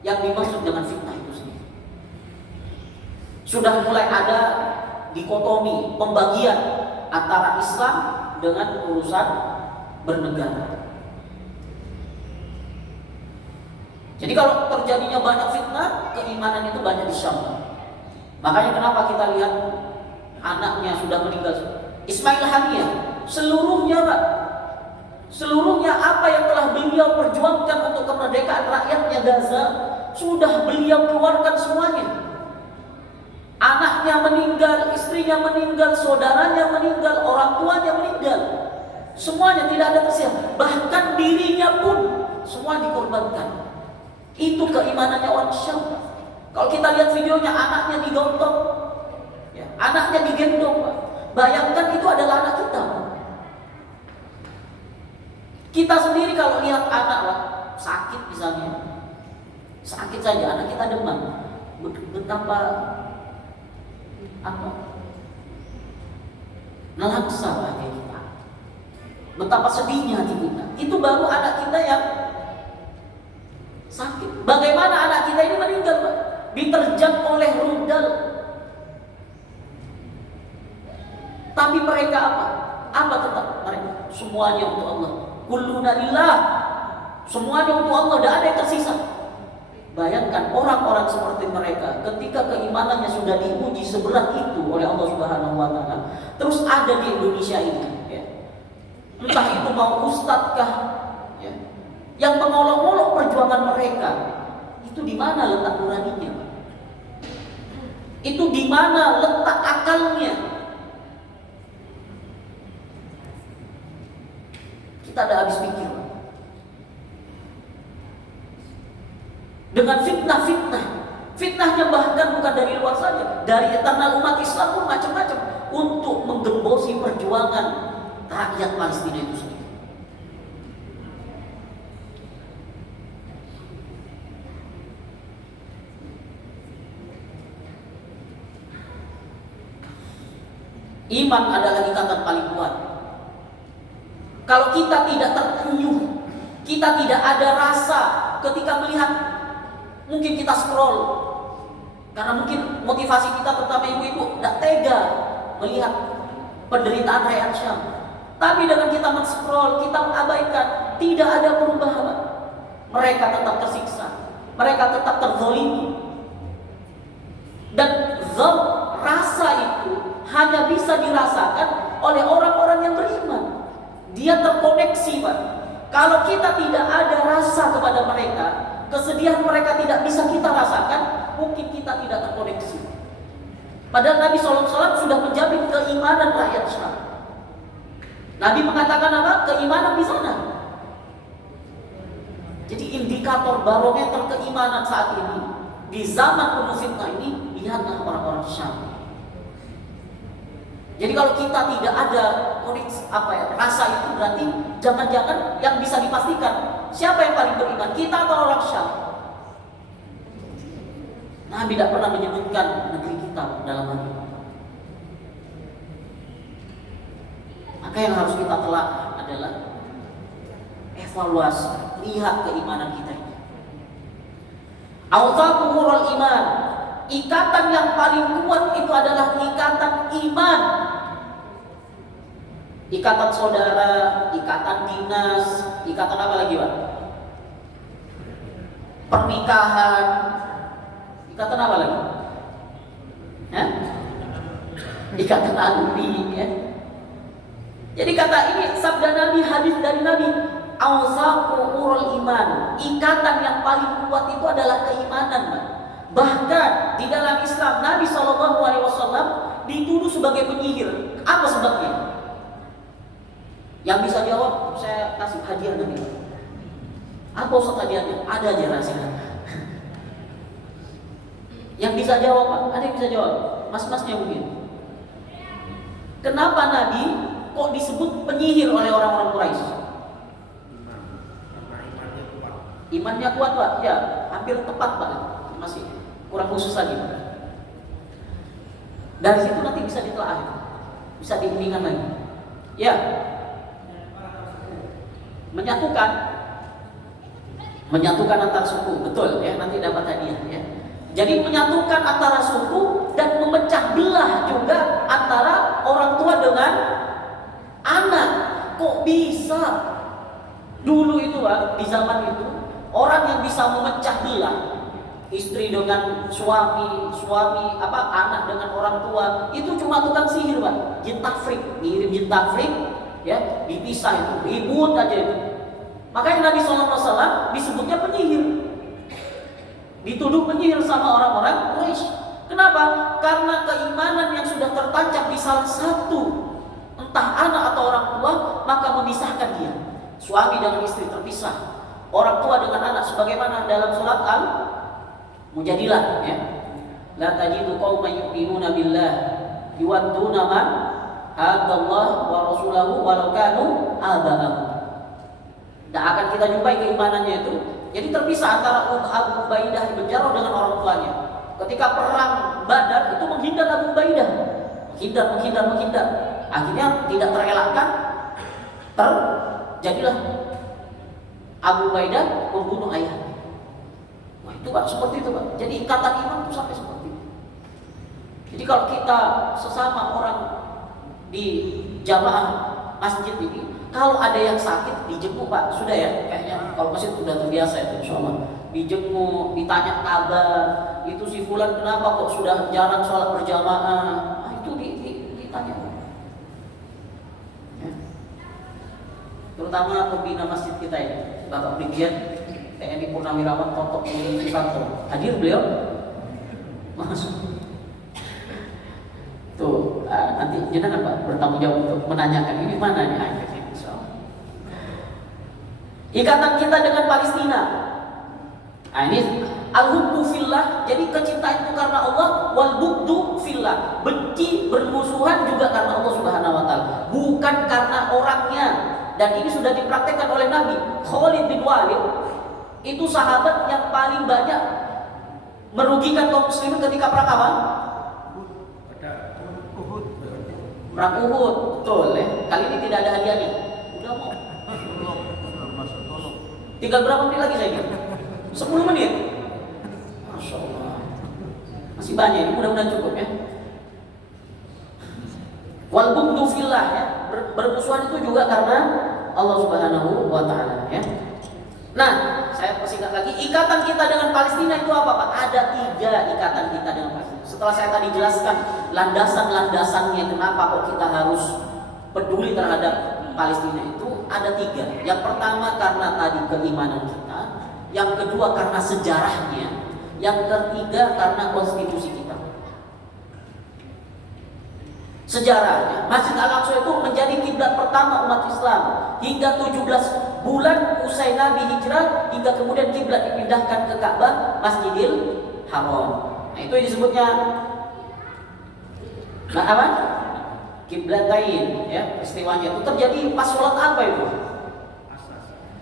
yang dimaksud dengan fitnah itu sendiri. Sudah mulai ada dikotomi, pembagian antara Islam dengan urusan bernegara. Jadi kalau terjadinya banyak fitnah, keimanan itu banyak di Syam. Makanya kenapa kita lihat anaknya sudah meninggal, Ismail Haniyah, seluruhnya, Pak, seluruhnya apa yang telah beliau perjuangkan untuk kemerdekaan rakyatnya Gaza sudah beliau keluarkan semuanya. Anaknya meninggal, istrinya meninggal, saudaranya meninggal, orang tuanya meninggal. Semuanya tidak ada tersisa. Bahkan dirinya pun semua dikorbankan. Itu keimanannya orang Syam. Kalau kita lihat videonya, anaknya digontok, ya, anaknya digendong, Pak. Bayangkan itu adalah anak kita, Pak. Kita sendiri kalau lihat anak, Pak, sakit misalnya, sakit saja, anak kita demam, betapa ngelaksa hati kita, betapa sedihnya hati kita. Itu baru anak kita yang sakit. Bagaimana anak kita ini meninggal, Pak? Diterjang oleh rudal. Tapi mereka apa? Apa tetap mereka? Semuanya untuk Allah. Kulluna lillah. Semuanya untuk Allah, tidak ada yang tersisa. Bayangkan orang-orang seperti mereka ketika keimanannya sudah diuji seberat itu oleh Allah Subhanahu wa taala, terus ada di Indonesia ini, ya. Entah itu mau ustadzkah, ya, yang mengolok-olok perjuangan mereka. Itu di mana letak nuraninya? Itu di mana letak akalnya? Kita ada habis pikir dengan fitnah-fitnah. Fitnahnya bahkan bukan dari luar saja, dari internal umat Islam pun macam-macam untuk menggembosi perjuangan rakyat Palestina itu sendiri. Iman adalah ikatan paling kuat. Kalau kita tidak terenyuh, kita tidak ada rasa ketika melihat, mungkin kita scroll, karena mungkin motivasi kita terutama ibu-ibu tidak tega melihat penderitaan rakyat Syam. Tapi dengan kita men-scroll, kita mengabaikan, tidak ada perubahan. Mereka tetap tersiksa, mereka tetap terzalimi. Dan rasa itu hanya bisa dirasakan oleh orang-orang yang beriman. Dia terkoneksi, Pak. Kalau kita tidak ada rasa kepada mereka, kesedihan mereka tidak bisa kita rasakan, mungkin kita tidak terkoneksi. Padahal Nabi SAW sudah menjamin keimanan rakyat Syam. Nabi mengatakan apa? Keimanan di sana. Jadi indikator barometer keimanan saat ini, di zaman penuh fitnah ini, lihatlah orang-orang Syam. Jadi kalau kita tidak ada rasa itu, berarti jangan-jangan yang bisa dipastikan siapa yang paling beriman, kita atau orang Syam. Nabi tidak pernah menyebutkan negeri kita dalam hal ini. Maka yang harus kita telah adalah evaluasi, lihat keimanan kita ini. Awthaquhul iman, ikatan yang paling kuat itu adalah ikatan iman. Ikatan saudara, ikatan dinas, ikatan apa lagi, Pak? Pernikahan, ikatan apa lagi? Ikatan alumni, ya. Jadi kata ini sabda Nabi, hadis dari Nabi, awsaqul iman, ikatan yang paling kuat itu adalah keimanan, Pak. Bahkan di dalam Islam Nabi SAW dituduh sebagai penyihir. Apa sebabnya? Yang bisa jawab, saya kasih hadiah Nabi. Apa Ustaz hadiahnya? Ada aja rahasianya. Yang bisa jawab, Pak? Ada yang bisa jawab? Mas-masnya mungkin. Kenapa Nabi kok disebut penyihir oleh orang-orang Quraisy? Imannya kuat, Pak. Ya, hampir tepat, Pak. Masih kurang khusus lagi, Pak. Dari situ nanti bisa ditelaah, bisa diinginkan lagi. Ya, menyatukan antar suku, betul ya, nanti dapat hadiah ya. Jadi menyatukan antara suku dan memecah belah juga antara orang tua dengan anak. Kok bisa? Dulu itu, Pak, di zaman itu orang yang bisa memecah belah istri dengan suami, anak dengan orang tua, itu cuma tukang sihir, Pak. Jin tafrik, ngirim jin tafrik, ya, dipisah itu, ribut aja itu. Makanya Nabi SAW disebutnya penyihir, dituduh penyihir sama orang-orang Quraisy. Kenapa? Karena keimanan yang sudah tertancap di salah satu, entah anak atau orang tua, maka memisahkan dia. Suami dengan istri terpisah, orang tua dengan anak, sebagaimana dalam surat Al-Mujadilah, ya. La tajidu qauman yu'minuna billah yuwadduna man hadallahu wa rasulahu walau kanu aba'ahum. Tidak akan kita jumpai keimanannya itu. Jadi terpisah antara Abu Ubaidah bin Jarrah dengan orang tuanya. Ketika perang Badar itu menghindar Abu Ubaidah, menghindar. Akhirnya tidak terelakkan, terjadilah Abu Ubaidah membunuh ayahnya. Wah, itu, Pak, seperti itu, Pak. Jadi ikatan iman itu sampai seperti itu. Jadi kalau kita sesama orang di jamaah masjid ini, kalau ada yang sakit dijenguk, Pak, sudah ya, kayaknya kalau masjid sudah terbiasa itu, insyaallah. Dijenguk, ditanya kabar, itu si fulan kenapa kok sudah jarang sholat berjamaah, itu ditanya. Ya. Terutama pembina masjid kita ini, Bapak Brigjen TNI Purnawirawan Toto Sukanto, hadir beliau? Masuk. Tuh, nanti jenengan, Pak, bertanggung jawab untuk menanyakan ini mana nih akhirnya. Ikatan kita dengan Palestina. Nah, ini al-hubbu fillah, jadi kecintaan itu karena Allah, wal bughdu fillah, benci bermusuhan juga karena Allah Subhanahu wa taala, bukan karena orangnya. Dan ini sudah dipraktekkan oleh Nabi. Khalid bin Walid itu sahabat yang paling banyak merugikan kaum muslimin ketika perang apa? Perang Uhud, betul ya. Kali ini tidak ada hadiah nih. Udah mau. Tinggal berapa menit lagi saya? 10 menit. Masya Allah. Masih banyak ini, mudah-mudahan cukup ya. Wal bughdu fillah ya. Bermusuhan itu juga karena Allah Subhanahu wa taala ya. Nah, saya persingkat lagi, ikatan kita dengan Palestina itu apa Pak? Ada 3 ikatan kita dengan Palestina. Setelah saya tadi jelaskan landasan-landasannya kenapa kok kita harus peduli terhadap Palestina itu ada 3. Yang pertama karena tadi keimanan kita, yang kedua karena sejarahnya, yang ketiga karena konstitusi kita. Sejarahnya, Masjid Al-Aqsa itu menjadi kiblat pertama umat Islam hingga 17 bulan usai Nabi hijrah, hingga kemudian kiblat dipindahkan ke Ka'bah, Masjidil Haram. Nah, itu disebutnya apa? Kiblatain ya, peristiwanya itu terjadi pas sholat apa itu?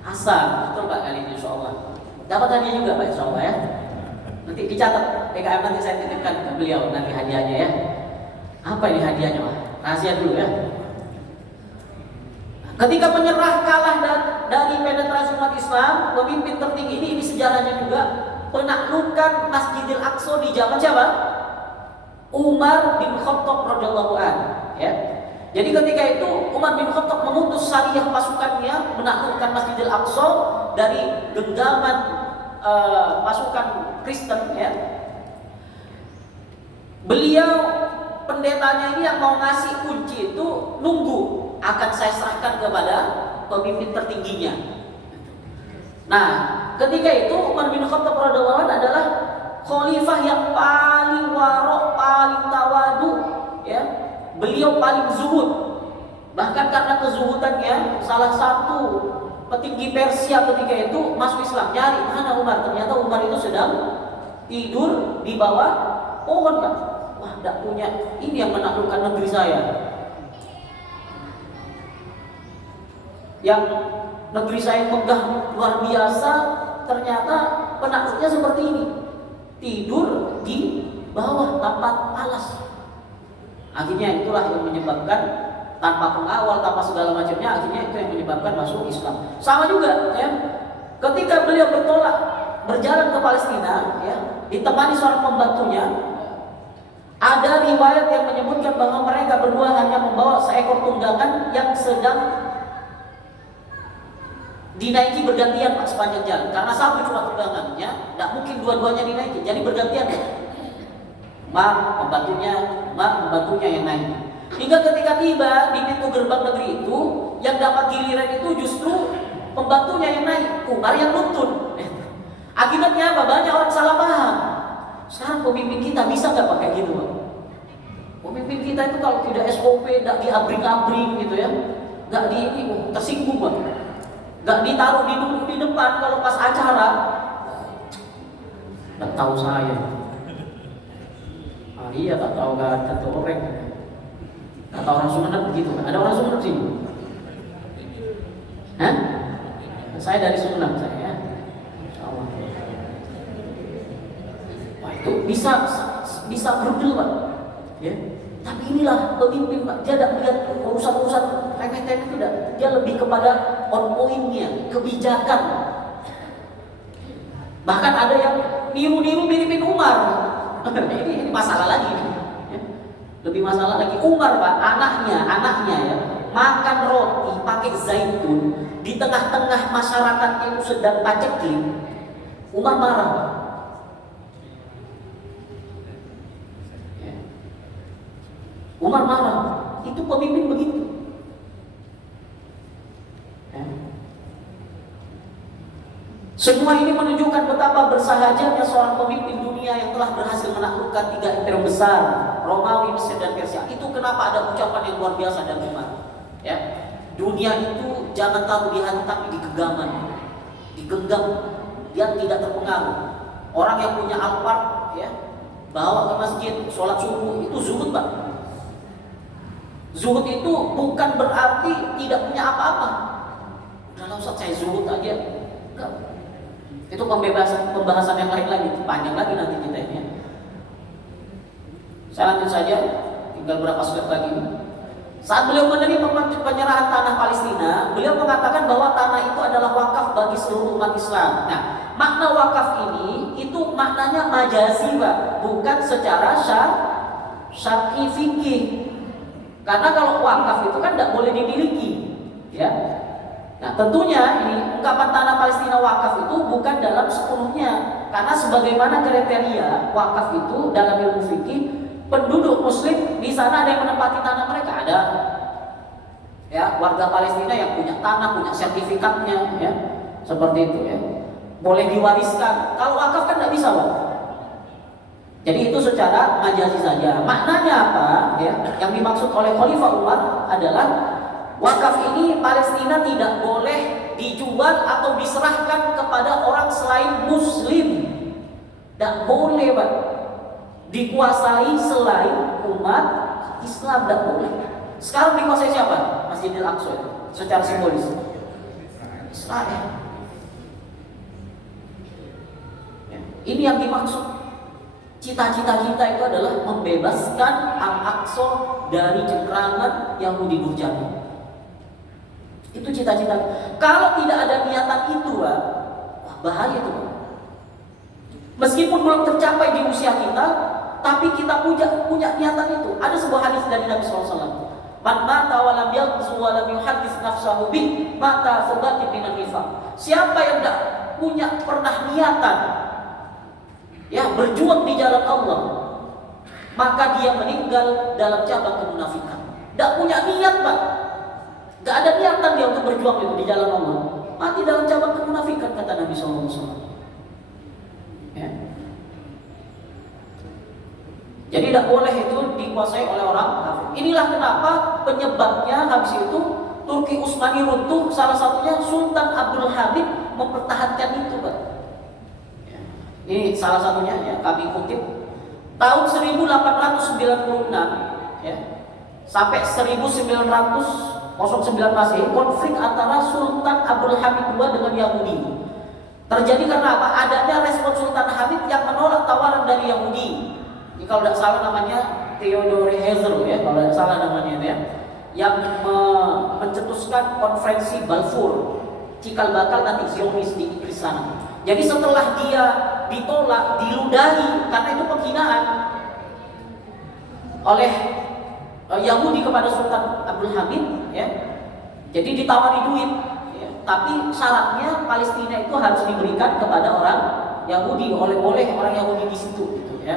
Asar. Betul Pak kali ini insyaallah. Dapat hadiah juga Pak insyaallah ya. Nanti dicatat PKM, nanti saya titipkan ke beliau nanti hadiahnya ya. Apa ini hadiahnya Pak? Rahasia dulu ya. Ketika menyerah kalah dari penetrasi umat Islam, pemimpin tertinggi ini sejarahnya juga penaklukan Masjidil Aqsa di zaman siapa? Umar bin Khattab radhiyallahu anhu ya. Jadi ketika itu Umar bin Khattab memutus Sariyah pasukannya menaklukkan Masjidil Aqsa dari genggaman pasukan Kristen ya. Beliau pendetanya ini yang mau ngasih kunci itu nunggu akan saya serahkan kepada pemimpin tertingginya. Nah, ketika itu Umar bin Khattab radhiyallahu anhu adalah khalifah yang paling warok, paling tawadu, ya. Beliau paling zuhud. Bahkan karena kezuhudannya, salah satu petinggi Persia ketika itu masuk Islam, nyari mana Umar. Ternyata Umar itu sedang tidur di bawah pohon, Pak. Wah, tidak punya ini yang menaklukkan negeri saya. Yang negeri saya megah luar biasa, ternyata penakluknya seperti ini. Tidur di bawah tanpa alas. Akhirnya itulah yang menyebabkan tanpa pengawal, tanpa segala macamnya, akhirnya itu yang menyebabkan masuk Islam. Sama juga ya. Ketika beliau bertolak berjalan ke Palestina ya, ditemani seorang pembantunya, ada riwayat yang menyebutkan bahwa mereka berdua hanya membawa seekor tunggangan yang sedang dinaiki bergantian Pak sepanjang jalan. Karena satu cuma tunggangannya, tidak mungkin dua-duanya dinaiki. Jadi bergantian. Pembantunya yang naik. Hingga ketika tiba di pintu gerbang negeri itu, yang dapat giliran itu justru pembantunya yang naik, Umar yang nuntun. Akibatnya apa? Banyak orang salah paham. Sekarang pemimpin kita bisa nggak pakai gitu, Pak? Pemimpin kita itu kalau tidak SOP, tidak diabring-abring gitu ya, nggak tersinggung, Pak. Nggak ditaruh di depan kalau pas acara. Nggak tahu saya. Iya, tak tahu nggak ada orang. Kata orang Sumeneb begitu. Ada orang Sumeneb sini? Hah? Saya dari Sumeneb saya. Insyaallah. Wah, itu bisa berdel, Pak. Ya. Tapi inilah pemimpin, Pak. Dia tidak melihat urusan-urusan remeh-temeh itu, dia lebih kepada on point-nya, kebijakan. Bahkan ada yang niru-niru miripin Umar. Ini masalah lagi. Ya. Lebih masalah lagi. Umar, Pak, anaknya ya, makan roti pakai zaitun di tengah-tengah masyarakatnya itu sedang paceklik. Umar marah, Pak. Ya. Umar marah. Itu pemimpin begitu. Ya. Semua ini menunjukkan betapa bersahajanya seorang pemimpin dunia yang telah berhasil menaklukkan 3 imperium besar, Romawi, Mesir, dan Persia. Itu kenapa ada ucapan yang luar biasa dari Umar. Ya, dunia itu jangan taruh di hati tapi di genggaman, digenggam, dia tidak terpengaruh. Orang yang punya Alphard, ya, bawa ke masjid, sholat subuh, itu zuhud, Pak. Zuhud itu bukan berarti tidak punya apa-apa. Udah Ustaz, saya zuhud aja. Enggak. Itu pembahasan yang lain lagi, panjang lagi nanti kita ini. Saya lanjut saja, tinggal berapa slide lagi. Saat beliau menerima penyerahan tanah Palestina, beliau mengatakan bahwa tanah itu adalah wakaf bagi seluruh umat Islam. Nah, makna wakaf ini itu maknanya majazi, Pak, bukan secara syar'i fikih. Karena kalau wakaf itu kan tidak boleh dimiliki, ya. Nah, tentunya ini ungkapan tanah Palestina wakaf itu bukan dalam sepenuhnya, karena sebagaimana kriteria wakaf itu dalam ilmu fikih, penduduk Muslim di sana ada yang menempati tanah mereka, ada, ya, warga Palestina yang punya tanah, punya sertifikatnya, ya, seperti itu, ya, boleh diwariskan. Kalau wakaf kan tidak bisa, Pak. Jadi itu secara majazi saja. Maknanya apa? Ya, yang dimaksud oleh Khalifah Umar adalah wakaf ini Palestina tidak boleh dijual atau diserahkan kepada orang selain Muslim. Tidak boleh, Pak. Dikuasai selain umat Islam, tidak boleh. Sekarang dikuasai siapa? Masjidil Aqsa secara simbolis. Israel. Ya. Ini yang dimaksud. Cita-cita kita itu adalah membebaskan Al-Aqsa dari cengkraman Yahudi Durjani. Itu cita-cita. Kalau tidak ada niatan itu, wah, bahaya itu. Meskipun belum tercapai di usia kita, tapi kita punya niatan itu. Ada sebuah hadis dari Nabi SAW. Man mata wa lam yaghzu wa lam yuhaddits nafsahu bih mata fudatin minan nifaq. Siapa yang tidak punya pernah niatan, ya, berjuang di jalan Allah, maka dia meninggal dalam cabang kemunafikan. Tidak punya niat, Pak. Tidak ada niatan dia untuk berjuang itu di jalan Allah, mati dalam cabang kemunafikan, kata Nabi SAW. Ya. Jadi tidak boleh itu dikuasai oleh orang kafir. Inilah kenapa penyebabnya habis itu Turki Utsmani runtuh. Salah satunya Sultan Abdul Hamid mempertahankan itu, Pak. Ini salah satunya, ya, kami kutip tahun 1896, ya, sampai 1909 Masehi, konflik antara Sultan Abdul Hamid II dengan Yahudi terjadi karena apa? Adanya respon Sultan Hamid yang menolak tawaran dari Yahudi. Ini kalau tidak salah namanya Theodore Herzl, ya, kalau tidak salah namanya, ya, yang mencetuskan konferensi Balfour, cikal bakal nanti Zionis di Inggris sana. Jadi setelah dia ditolak, diludahi karena itu penghinaan oleh Yahudi kepada Sultan Abdul Hamid, ya. Jadi ditawari duit, ya. Tapi syaratnya Palestina itu harus diberikan kepada orang Yahudi, oleh orang Yahudi di situ, gitu, ya.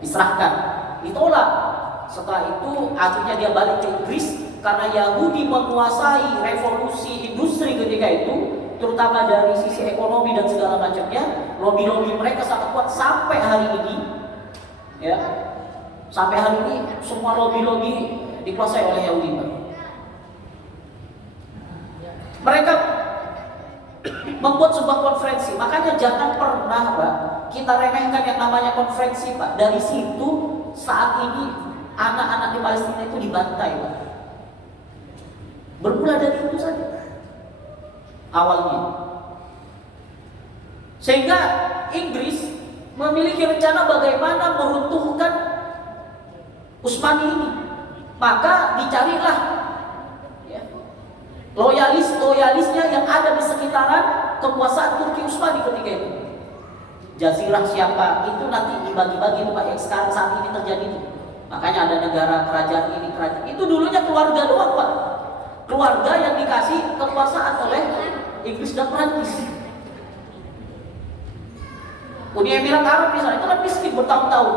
Diserahkan, ditolak. Setelah itu akhirnya dia balik ke Inggris karena Yahudi menguasai revolusi industri ketika itu, terutama dari sisi ekonomi dan segala macamnya. Lobby-lobby mereka sangat kuat sampai hari ini, ya. Sampai hari ini semua lobby-lobby dikuasai oleh Yahudi, Pak. Mereka membuat sebuah konferensi. Makanya jangan pernah, Pak, kita remehkan yang namanya konferensi, Pak. Dari situ saat ini anak-anak di Palestina itu dibantai, Pak. Bermula dari itu saja awalnya. Sehingga Inggris memiliki rencana bagaimana meruntuhkan Utsmani ini. Maka dicarilah, ya, loyalisnya yang ada di sekitaran kekuasaan Turki Utsmani ketika itu. Jazirah siapa itu nanti dibagi-bagi itu, Pak, yang sekarang saat ini terjadi itu. Makanya ada negara kerajaan ini, kerajaan itu dulunya keluarga doang, Pak. Keluarga yang dikasih kekuasaan oleh Inggris dan Prancis. Uni Emirat Arab misalnya itu kan miskin bertahun-tahun,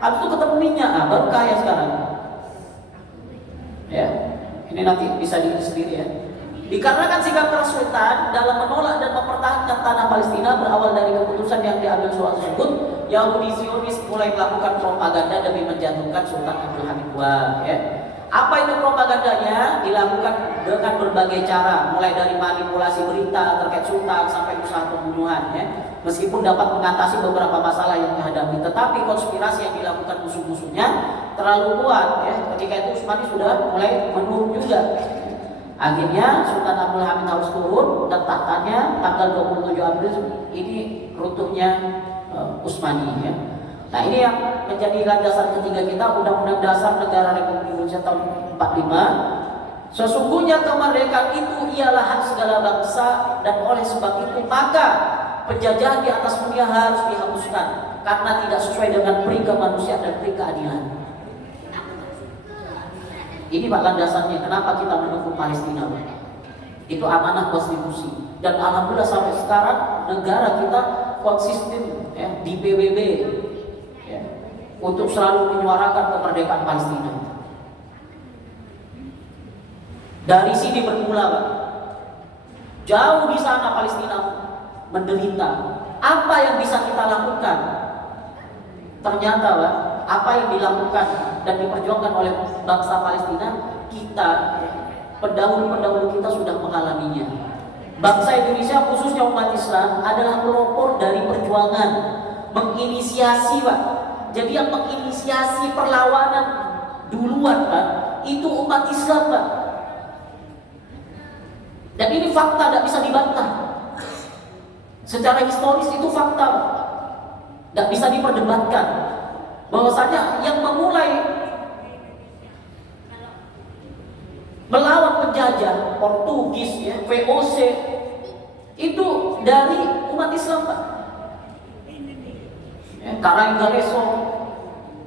habis itu ketemu minyak, baru kaya sekarang. Ya, ini nanti bisa dilihat sendiri, ya. Dikarenakan sikap keras Sultan dalam menolak dan mempertahankan tanah Palestina berawal dari keputusan yang diambil soal tersebut, Yahudi Zionis mulai melakukan propaganda demi menjatuhkan Sultan Abdul Hamid II. Ya. Apa itu propagandanya? Dilakukan dengan berbagai cara, mulai dari manipulasi berita terkait Sultan sampai usaha pembunuhan, ya. Meskipun dapat mengatasi beberapa masalah yang dihadapi, tetapi konspirasi yang dilakukan musuh-musuhnya terlalu kuat, ya. Ketika itu Utsmani sudah mulai menurun juga. Akhirnya Sultan Abdul Hamid harus turun dan tahtanya tanggal 27 April ini runtuhnya Utsmani, ya. Nah, ini yang menjadi landasan ketiga kita, Undang-Undang Dasar Negara Republik Indonesia tahun 45. Sesungguhnya kemerdekaan itu ialah hak segala bangsa, dan oleh sebab itu maka penjajahan di atas dunia harus dihapuskan karena tidak sesuai dengan peri kemanusiaan dan peri keadilan. Ini Pak landasannya kenapa kita mendukung Palestina. Itu amanah konstitusi, dan alhamdulillah sampai sekarang negara kita konsisten ya, di PBB ya, untuk selalu menyuarakan kemerdekaan Palestina. Dari sini bermula, Pak. Jauh di sana Palestina menderita. Apa yang bisa kita lakukan? Ternyata, Pak, apa yang dilakukan dan diperjuangkan oleh bangsa Palestina, kita, pendahulu-pendahulu kita sudah mengalaminya. Bangsa Indonesia khususnya umat Islam adalah pelopor dari perjuangan, menginisiasi, Pak. Jadi yang menginisiasi perlawanan duluan, Pak, itu umat Islam, Pak. Dan ini fakta, tidak bisa dibantah. Secara historis itu fakta, tidak bisa diperdebatkan. Bahwasanya yang memulai melawan penjajah Portugis, ya, VOC, itu dari umat Islam, Pak. Ya, Karanggareso,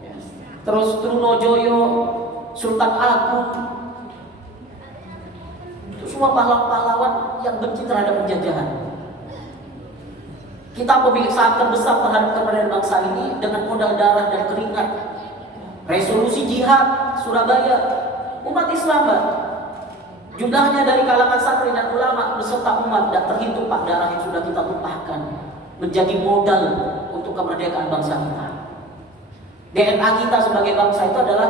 ya, terus Trunojoyo, Sultan Agung. Semua pahlawan-pahlawan yang benci terhadap penjajahan. Kita pemilik saham terbesar terhadap kemerdekaan bangsa ini dengan modal darah dan keringat. Resolusi jihad Surabaya, umat Islam, Pak. Jumlahnya dari kalangan santri dan ulama beserta umat tidak terhitung, Pak, darah yang sudah kita tumpahkan menjadi modal untuk kemerdekaan bangsa kita. DNA kita sebagai bangsa itu adalah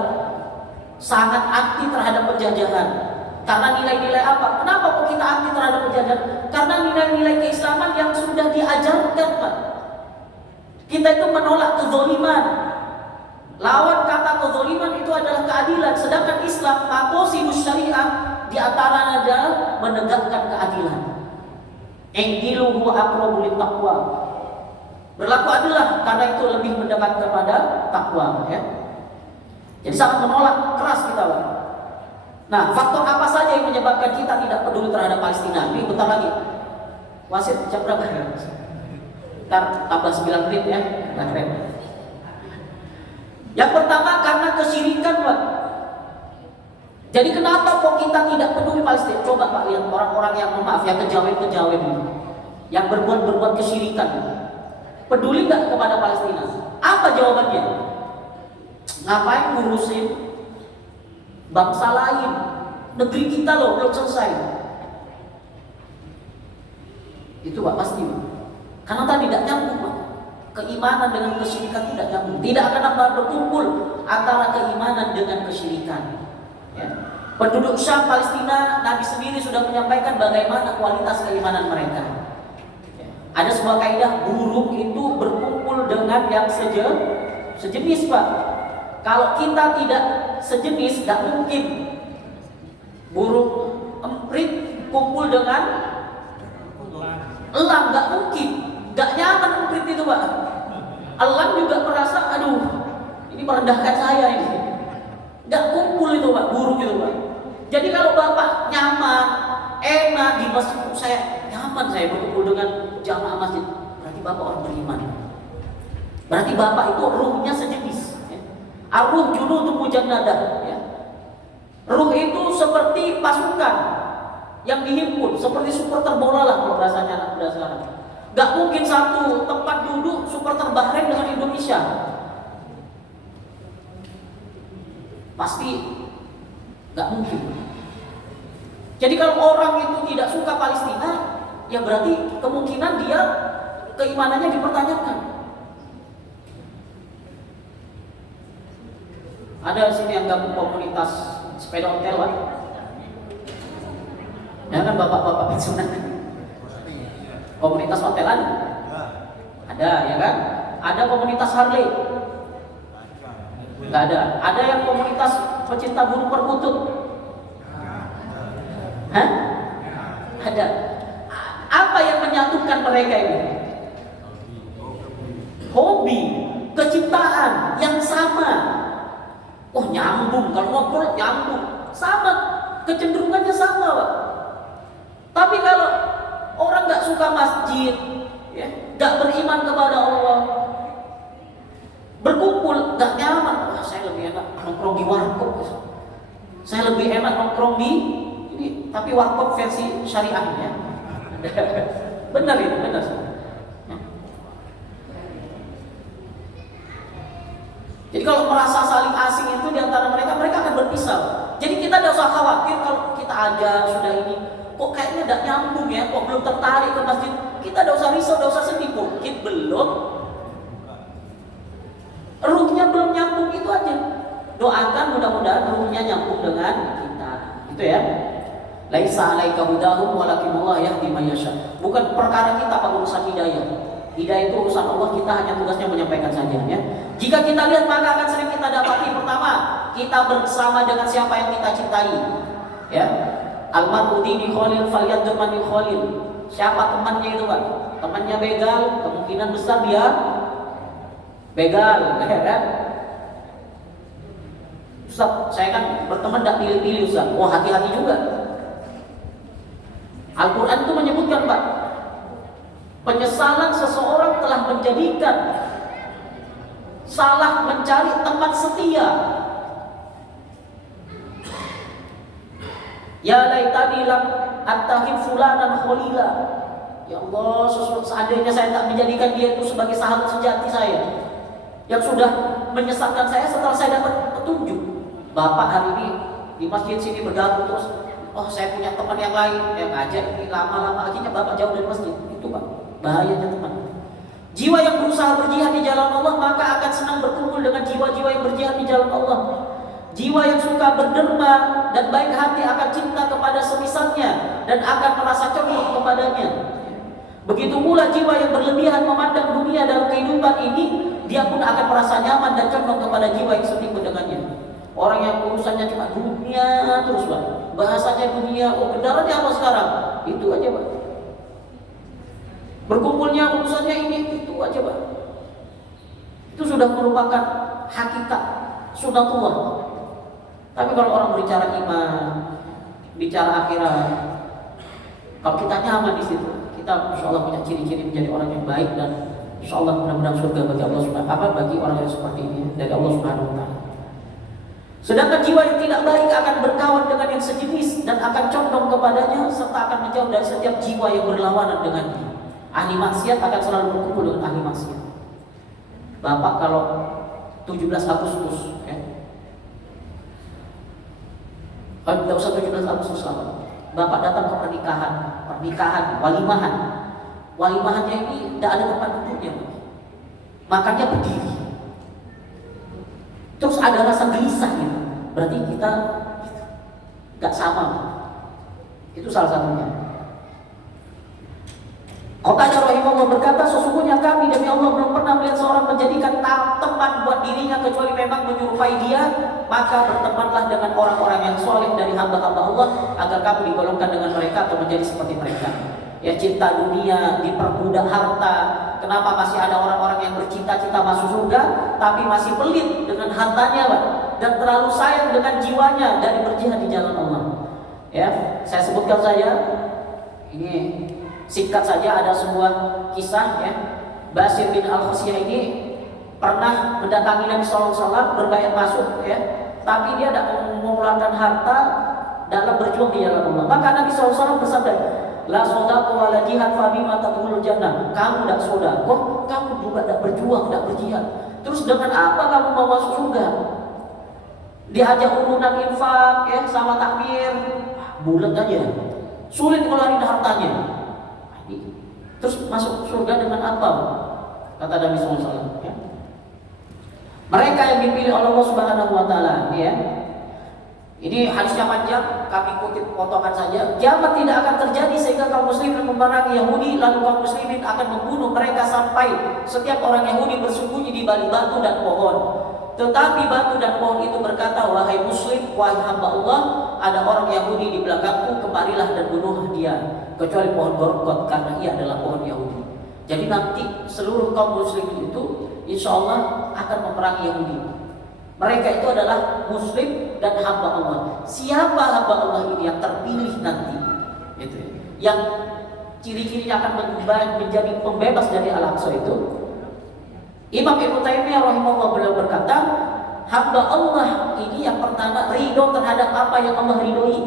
sangat anti terhadap penjajahan. Karena nilai-nilai apa? Kenapa kok kita anti terhadap penjajahan? Karena nilai-nilai keislaman yang sudah diajarkan, Pak. Kita itu menolak kezaliman. Lawan kata kezaliman itu adalah keadilan. Sedangkan Islam, maqasidus syariah, di antaranya adalah menegakkan keadilan. I'dilu huwa aqrabu littaqwa. Berlaku adillah karena itu lebih mendekat kepada takwa, ya. Jadi sangat menolak keras kita, Pak. Nah, faktor apa saja yang menyebabkan kita tidak peduli terhadap Palestina? Ini bentar lagi. Wasit jam berapa? Ntar tambah 9 menit ya. Yang pertama karena kesyirikan, Pak. Jadi kenapa kok kita tidak peduli Palestina? Coba Pak lihat orang-orang yang maaf, yang kejawen-kejawen ini, yang berbuat kesyirikan. Peduli nggak kepada Palestina? Apa jawabannya? Ngapain ngurusin bangsa lain? Negeri kita loh belum selesai. Itu Pak pasti, Pak. Karena tadi tidak nyambung, Pak. Keimanan dengan kesyirikan tidak nyambung. Tidak akan berkumpul antara keimanan dengan kesyirikan. Ya. Penduduk Syam, Palestina, Nabi sendiri sudah menyampaikan bagaimana kualitas keimanan mereka. Ya. Ada sebuah kaidah, burung itu berkumpul dengan yang sejenis, Pak. Kalau kita tidak sejenis, tidak mungkin burung emprit kumpul dengan elang, nggak mungkin, nggak nyaman emprit itu, Pak. Elang juga merasa, aduh, ini merendahkan saya ini, nggak kumpul itu, Pak, burung itu, Pak. Jadi kalau Bapak nyaman, enak di masjid, saya nyaman, saya berkumpul dengan jamaah masjid, berarti Bapak orang beriman. Berarti Bapak itu ruhnya sejenis. Ar-ruh junudun mujannadah, ya. Ruh itu seperti pasukan yang dihimpun, seperti supporter bola lah kalau bahasanya anak muda sekarang. Gak mungkin satu tempat duduk supporter Bahrain dengan Indonesia. Pasti gak mungkin. Jadi kalau orang itu tidak suka Palestina, ya berarti kemungkinan dia keimanannya dipertanyakan. Ada di sini yang gabung komunitas sepeda ontel, Pak. Ya kan bapak-bapak pensiunan. Komunitas ontelan? Ada, ya kan? Ada komunitas Harley? Enggak ada. Ada yang komunitas pecinta burung perkutut? Hah? Ada. Apa yang menyatukan mereka ini? Hobi, penciptaan yang sama. Oh nyambung, kalau ngobrol nyambung, sama, kecenderungannya sama Pak. Tapi kalau orang nggak suka masjid, ya, nggak beriman kepada Allah, berkumpul nggak nyaman. Wah, saya lebih enak nongkrong di warkop, saya lebih enak nongkrong di ini, tapi warkop versi syariahnya. Benar itu, benar. Jadi kalau merasa saling asing itu di antara mereka akan berpisah. Jadi kita tidak usah khawatir kalau kita aja sudah ini, kok kayaknya tidak nyambung ya, kok belum tertarik ke masjid. Kita tidak usah risau, tidak usah sedih, mungkin belum, ruhnya belum nyambung, itu aja. Doakan mudah-mudahan ruhnya nyambung dengan kita, gitu ya. Laisa 'alaika hudahum walakinallah yahdi man yasha. Bukan perkara kita pada urusan hidayah. Hidayah itu urusan Allah, kita hanya tugasnya menyampaikan saja ya. Jika kita lihat maka akan sering kita dapati, pertama, kita bersama dengan siapa yang kita cintai. Ya. Al-mar'u dini khalil falyadhur man khalil. Siapa temannya itu, Pak? Temannya begal, kemungkinan besar dia begal, ya kan? Ustaz, saya kan berteman tidak pilih-pilih Ustaz. Oh, hati-hati juga. Al-Quran itu menyebutkan, Pak, penyesalan seseorang telah menjadikan salah mencari teman setia. Ya laitani lam attakhid fulanan khalila. Ya Allah, seandainya saya tak menjadikan dia itu sebagai sahabat sejati saya, yang sudah menyesatkan saya setelah saya dapat petunjuk. Bapak hari ini di masjid sini bergabung terus, oh saya punya teman yang lain yang ngajak, ini lama-lama akhirnya Bapak jauh dari masjid. Itu Pak, bahayanya teman. Jiwa yang berusaha berjihad di jalan Allah maka akan senang berkumpul dengan jiwa-jiwa yang berjihad di jalan Allah. Jiwa yang suka berderma dan baik hati akan cinta kepada semisalnya dan akan merasa condong kepadanya. Begitu pula jiwa yang berlebihan memandang dunia dalam kehidupan ini, dia pun akan merasa nyaman dan condong kepada jiwa yang setimpul dengannya. Orang yang urusannya cuma dunia terus Pak, bahasanya dunia, oh kendaraannya apa sekarang? Itu aja Pak. Berkumpulnya urusannya ini, itu aja Pak. Itu sudah merupakan hakikat sunatullah. Tapi kalau orang berbicara iman, bicara akhirat, kalau kita nyaman di situ, kita insya Allah punya ciri-ciri menjadi orang yang baik dan insya Allah mudah-mudahan surga bagi Allah bagi orang yang seperti ini dari Allah Subhanahu Wa Taala. Sedangkan jiwa yang tidak baik akan berkawan dengan yang sejenis dan akan condong kepadanya serta akan menjauh dari setiap jiwa yang berlawanan dengannya. Ahli maksiat akan selalu berkumpul dengan ahli maksiat. Bapak kalau 17 Agustus, ya, tidak usah 17 Agustus lah. Bapak datang ke pernikahan, walimahan. Walimahannya ini tidak ada tempat duduknya, makannya berdiri. Terus ada rasa gelisah gitu. Berarti kita gak sama. Itu salah satunya. Qatadah rahimahullah berkata, sesungguhnya kami demi Allah belum pernah melihat seorang menjadikan teman buat dirinya kecuali memang menyerupai dia. Maka bertemanlah dengan orang-orang yang soleh dari hamba-hamba Allah agar kamu digolongkan dengan mereka atau menjadi seperti mereka. Ya, cinta dunia, diperbudak harta. Kenapa masih ada orang-orang yang bercita-cita masuk surga tapi masih pelit dengan hartanya, Pak, dan terlalu sayang dengan jiwanya dari berjihad di jalan Allah. Ya, saya sebutkan saja ini singkat saja, ada sebuah kisah ya. Basir bin Al-Khasyah ini pernah mendatangi Nabi SAW berbayat masuk ya, tapi dia tidak mengeluarkan harta dalam berjuang di jalan Allah. Maka Nabi SAW bersabda, la sodaqah wa la jihad fa bima tadkhulul jannah. Kamu tidak sodaqah, kamu juga tidak berjuang, tidak berjihad. Terus dengan apa kamu mau masuk surga? Diajak urunan infak ya sama takbir, bulat aja, sulit ngeluarin hartanya. Terus masuk surga dengan apa? Kata Nabi SAW ya. Mereka yang dipilih oleh Allah Subhanahu Wa Taala ya. Ini hadisnya panjang, kami kutip potongan saja. Kiamat tidak akan terjadi sehingga kaum muslimin memerangi Yahudi, lalu kaum muslimin akan membunuh mereka sampai setiap orang Yahudi bersembunyi di balik batu dan pohon. Tetapi batu dan pohon itu berkata, wahai muslim, wahai hamba Allah, ada orang Yahudi di belakangku, kemarilah dan bunuh dia, kecuali pohon gorgot karena ia adalah pohon Yahudi. Jadi nanti seluruh kaum muslimin itu insya Allah akan memerangi Yahudi. Mereka itu adalah Muslim dan hamba Allah. Siapa hamba Allah ini yang terpilih nanti? Itu yang ciri-cirinya akan menjadi pembebas dari Al-Aqsa itu. Imam Ibnu Taimiyah rahimahullah beliau berkata, hamba Allah ini yang pertama ridho terhadap apa yang Allah ridhoi.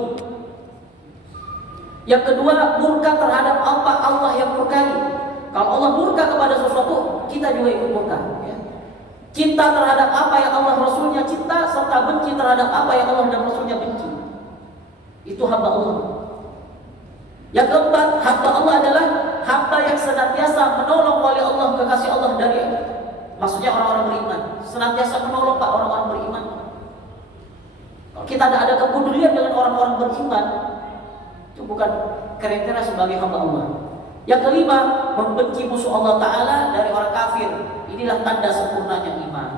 Yang kedua murka terhadap apa Allah yang murkai. Kalau Allah murka kepada sesuatu, kita juga ikut murka. Ya. Cinta terhadap apa yang Allah Rasulnya cinta, serta benci terhadap apa yang Allah dan Rasulnya benci. Itu hamba Allah. Yang keempat, hamba Allah adalah hamba yang senantiasa menolong wali Allah, kekasih Allah dari, maksudnya orang-orang beriman. Senantiasa menolong Pak orang-orang beriman. Kalau kita ada kepedulian dengan orang-orang beriman, itu bukan kriteria sebagai hamba Allah. Yang kelima, membenci musuh Allah Ta'ala dari orang kafir. Inilah tanda sempurnanya iman.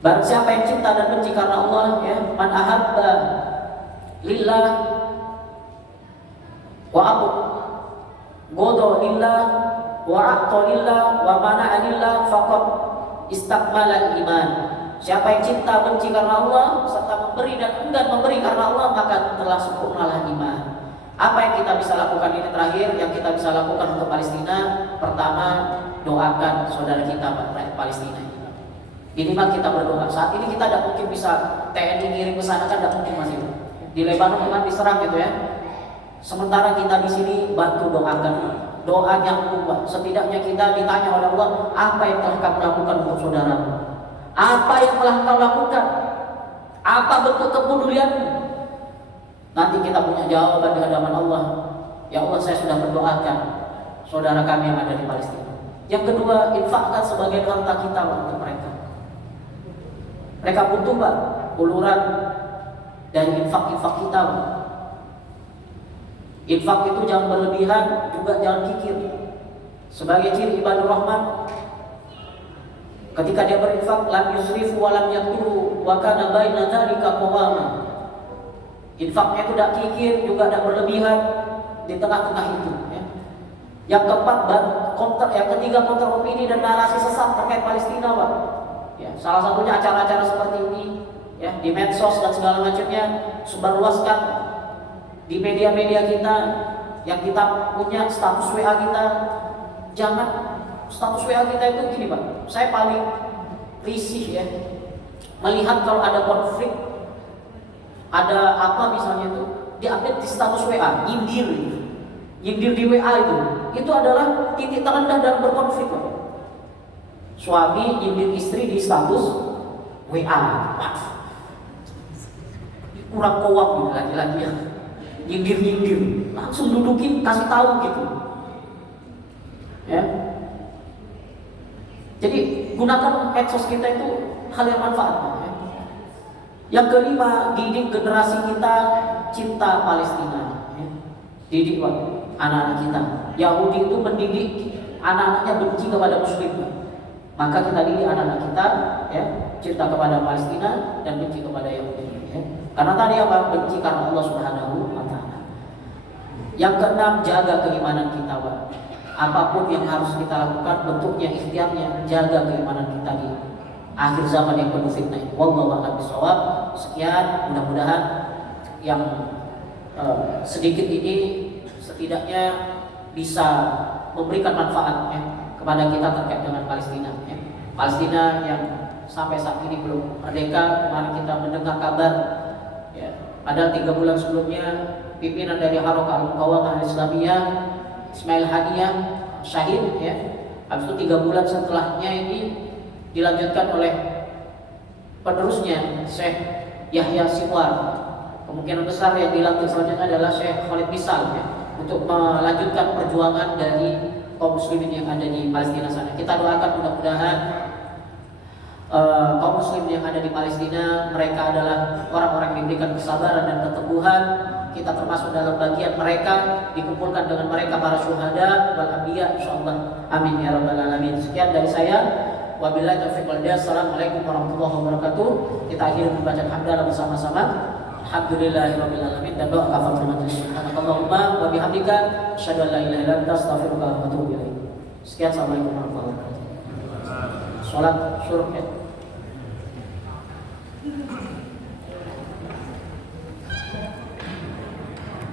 Barang siapa yang cinta dan benci karena Allah, ya, man ahabba lillah wa abu godo lillah wa a'ta lillah wa mana'a lillah faqad istakmala iman. Siapa yang cinta benci karena Allah serta memberi dan enggan memberi karena Allah, maka telah sempurnalah iman. Apa yang kita bisa lakukan ini terakhir, yang kita bisa lakukan untuk Palestina, pertama doakan saudara kita rakyat Palestina ini. Minimal kita berdoa. Saat ini kita tidak mungkin bisa TNI ngirim ke sana, kan tidak mungkin masih. Di Lebanon kan diserang gitu ya. Sementara kita di sini bantu doakan. Doa yang kuat. Setidaknya kita ditanya oleh Allah, apa yang telah kamu lakukan untuk saudaramu? Apa yang telah kau lakukan? Apa bentuk kepedulianmu? Nanti kita punya jawaban di hadapan Allah. Ya Allah, saya sudah mendoakan saudara kami yang ada di Palestina. Yang kedua, infakkan sebagian harta kita untuk mereka. Mereka butuh Pak uluran dari infak-infak kita. Infak itu jangan berlebihan, juga jangan kikir. Sebagai ciri ibadur rahman, ketika dia berinfak, lam yusrifu wa lam yaqturu wa kana baina dzalika qawama. Infaknya itu tidak kikir, juga tidak berlebihan, di tengah-tengah itu. Ya. Yang keempat, yang ketiga kontra opini dan narasi sesat terkait Palestina, Pak. Ya, salah satunya acara-acara seperti ini, ya, di medsos dan segala macamnya, sebarluaskan di media-media kita, yang kita punya status WA kita. Jangan status WA kita itu gini, Pak. Saya paling risih ya melihat kalau ada konflik, ada apa misalnya itu diupdate di status WA, nyindir di WA itu adalah titik terendah dalam berkonflik. Suami nyindir istri di status WA, kurang kowam lagi-lagi ya, nyindir langsung dudukin, kasih tahu gitu ya. Jadi gunakan medsos kita itu hal yang manfaat. Yang kelima, didik generasi kita cinta Palestina. Didik anak-anak kita. Yahudi itu mendidik anak-anaknya benci kepada Muslim. Maka kita didik anak-anak kita, ya, cinta kepada Palestina dan benci kepada Yahudi. Ya. Karena tadi apa? Benci karena Allah Subhanahu wa Ta'ala. Yang keenam, jaga keimanan kita, Pak. Apapun yang harus kita lakukan, bentuknya, ikhtiarnya, jaga keimanan kita di akhir zaman yang penuh fitnah. Wallahu a'lam bishawab. Sekian, mudah-mudahan yang sedikit ini setidaknya bisa memberikan manfaat ya, kepada kita terkait dengan Palestina. Ya. Palestina yang sampai saat ini belum merdeka. Kemarin kita mendengar kabar, ya, padahal 3 bulan sebelumnya pimpinan dari Harakah Al-Muqawamah Al-Islamiyah Ismail Haniyah syahid. Ya. Habis itu 3 bulan setelahnya ini dilanjutkan oleh penerusnya Syekh Yahya Sinwar. Kemungkinan besar yang dilantik selanjutnya adalah Syekh Khalid Misal ya, untuk melanjutkan perjuangan dari kaum muslimin yang ada di Palestina sana. Kita doakan mudah-mudahan kaum muslimin yang ada di Palestina, mereka adalah orang-orang yang diberikan kesabaran dan keteguhan. Kita termasuk dalam bagian mereka, dikumpulkan dengan mereka para syuhada wal anbiya insyaallah. Amin ya rabbal alamin. Sekian dari saya. Wabillahi taufiq wal hidayah. Assalamualaikum warahmatullahi wabarakatuh. Kita akhiri membaca hamdalah bersama-sama. Alhamdulillahirabbil alamin dan doa kafaratul majlis. Subhanakallahumma wa bihamdika asyhadu an la ilaha illa anta astaghfiruka wa atubu ilaik. Sekian, assalamualaikum warahmatullahi wabarakatuh. Sholat syuruk ya.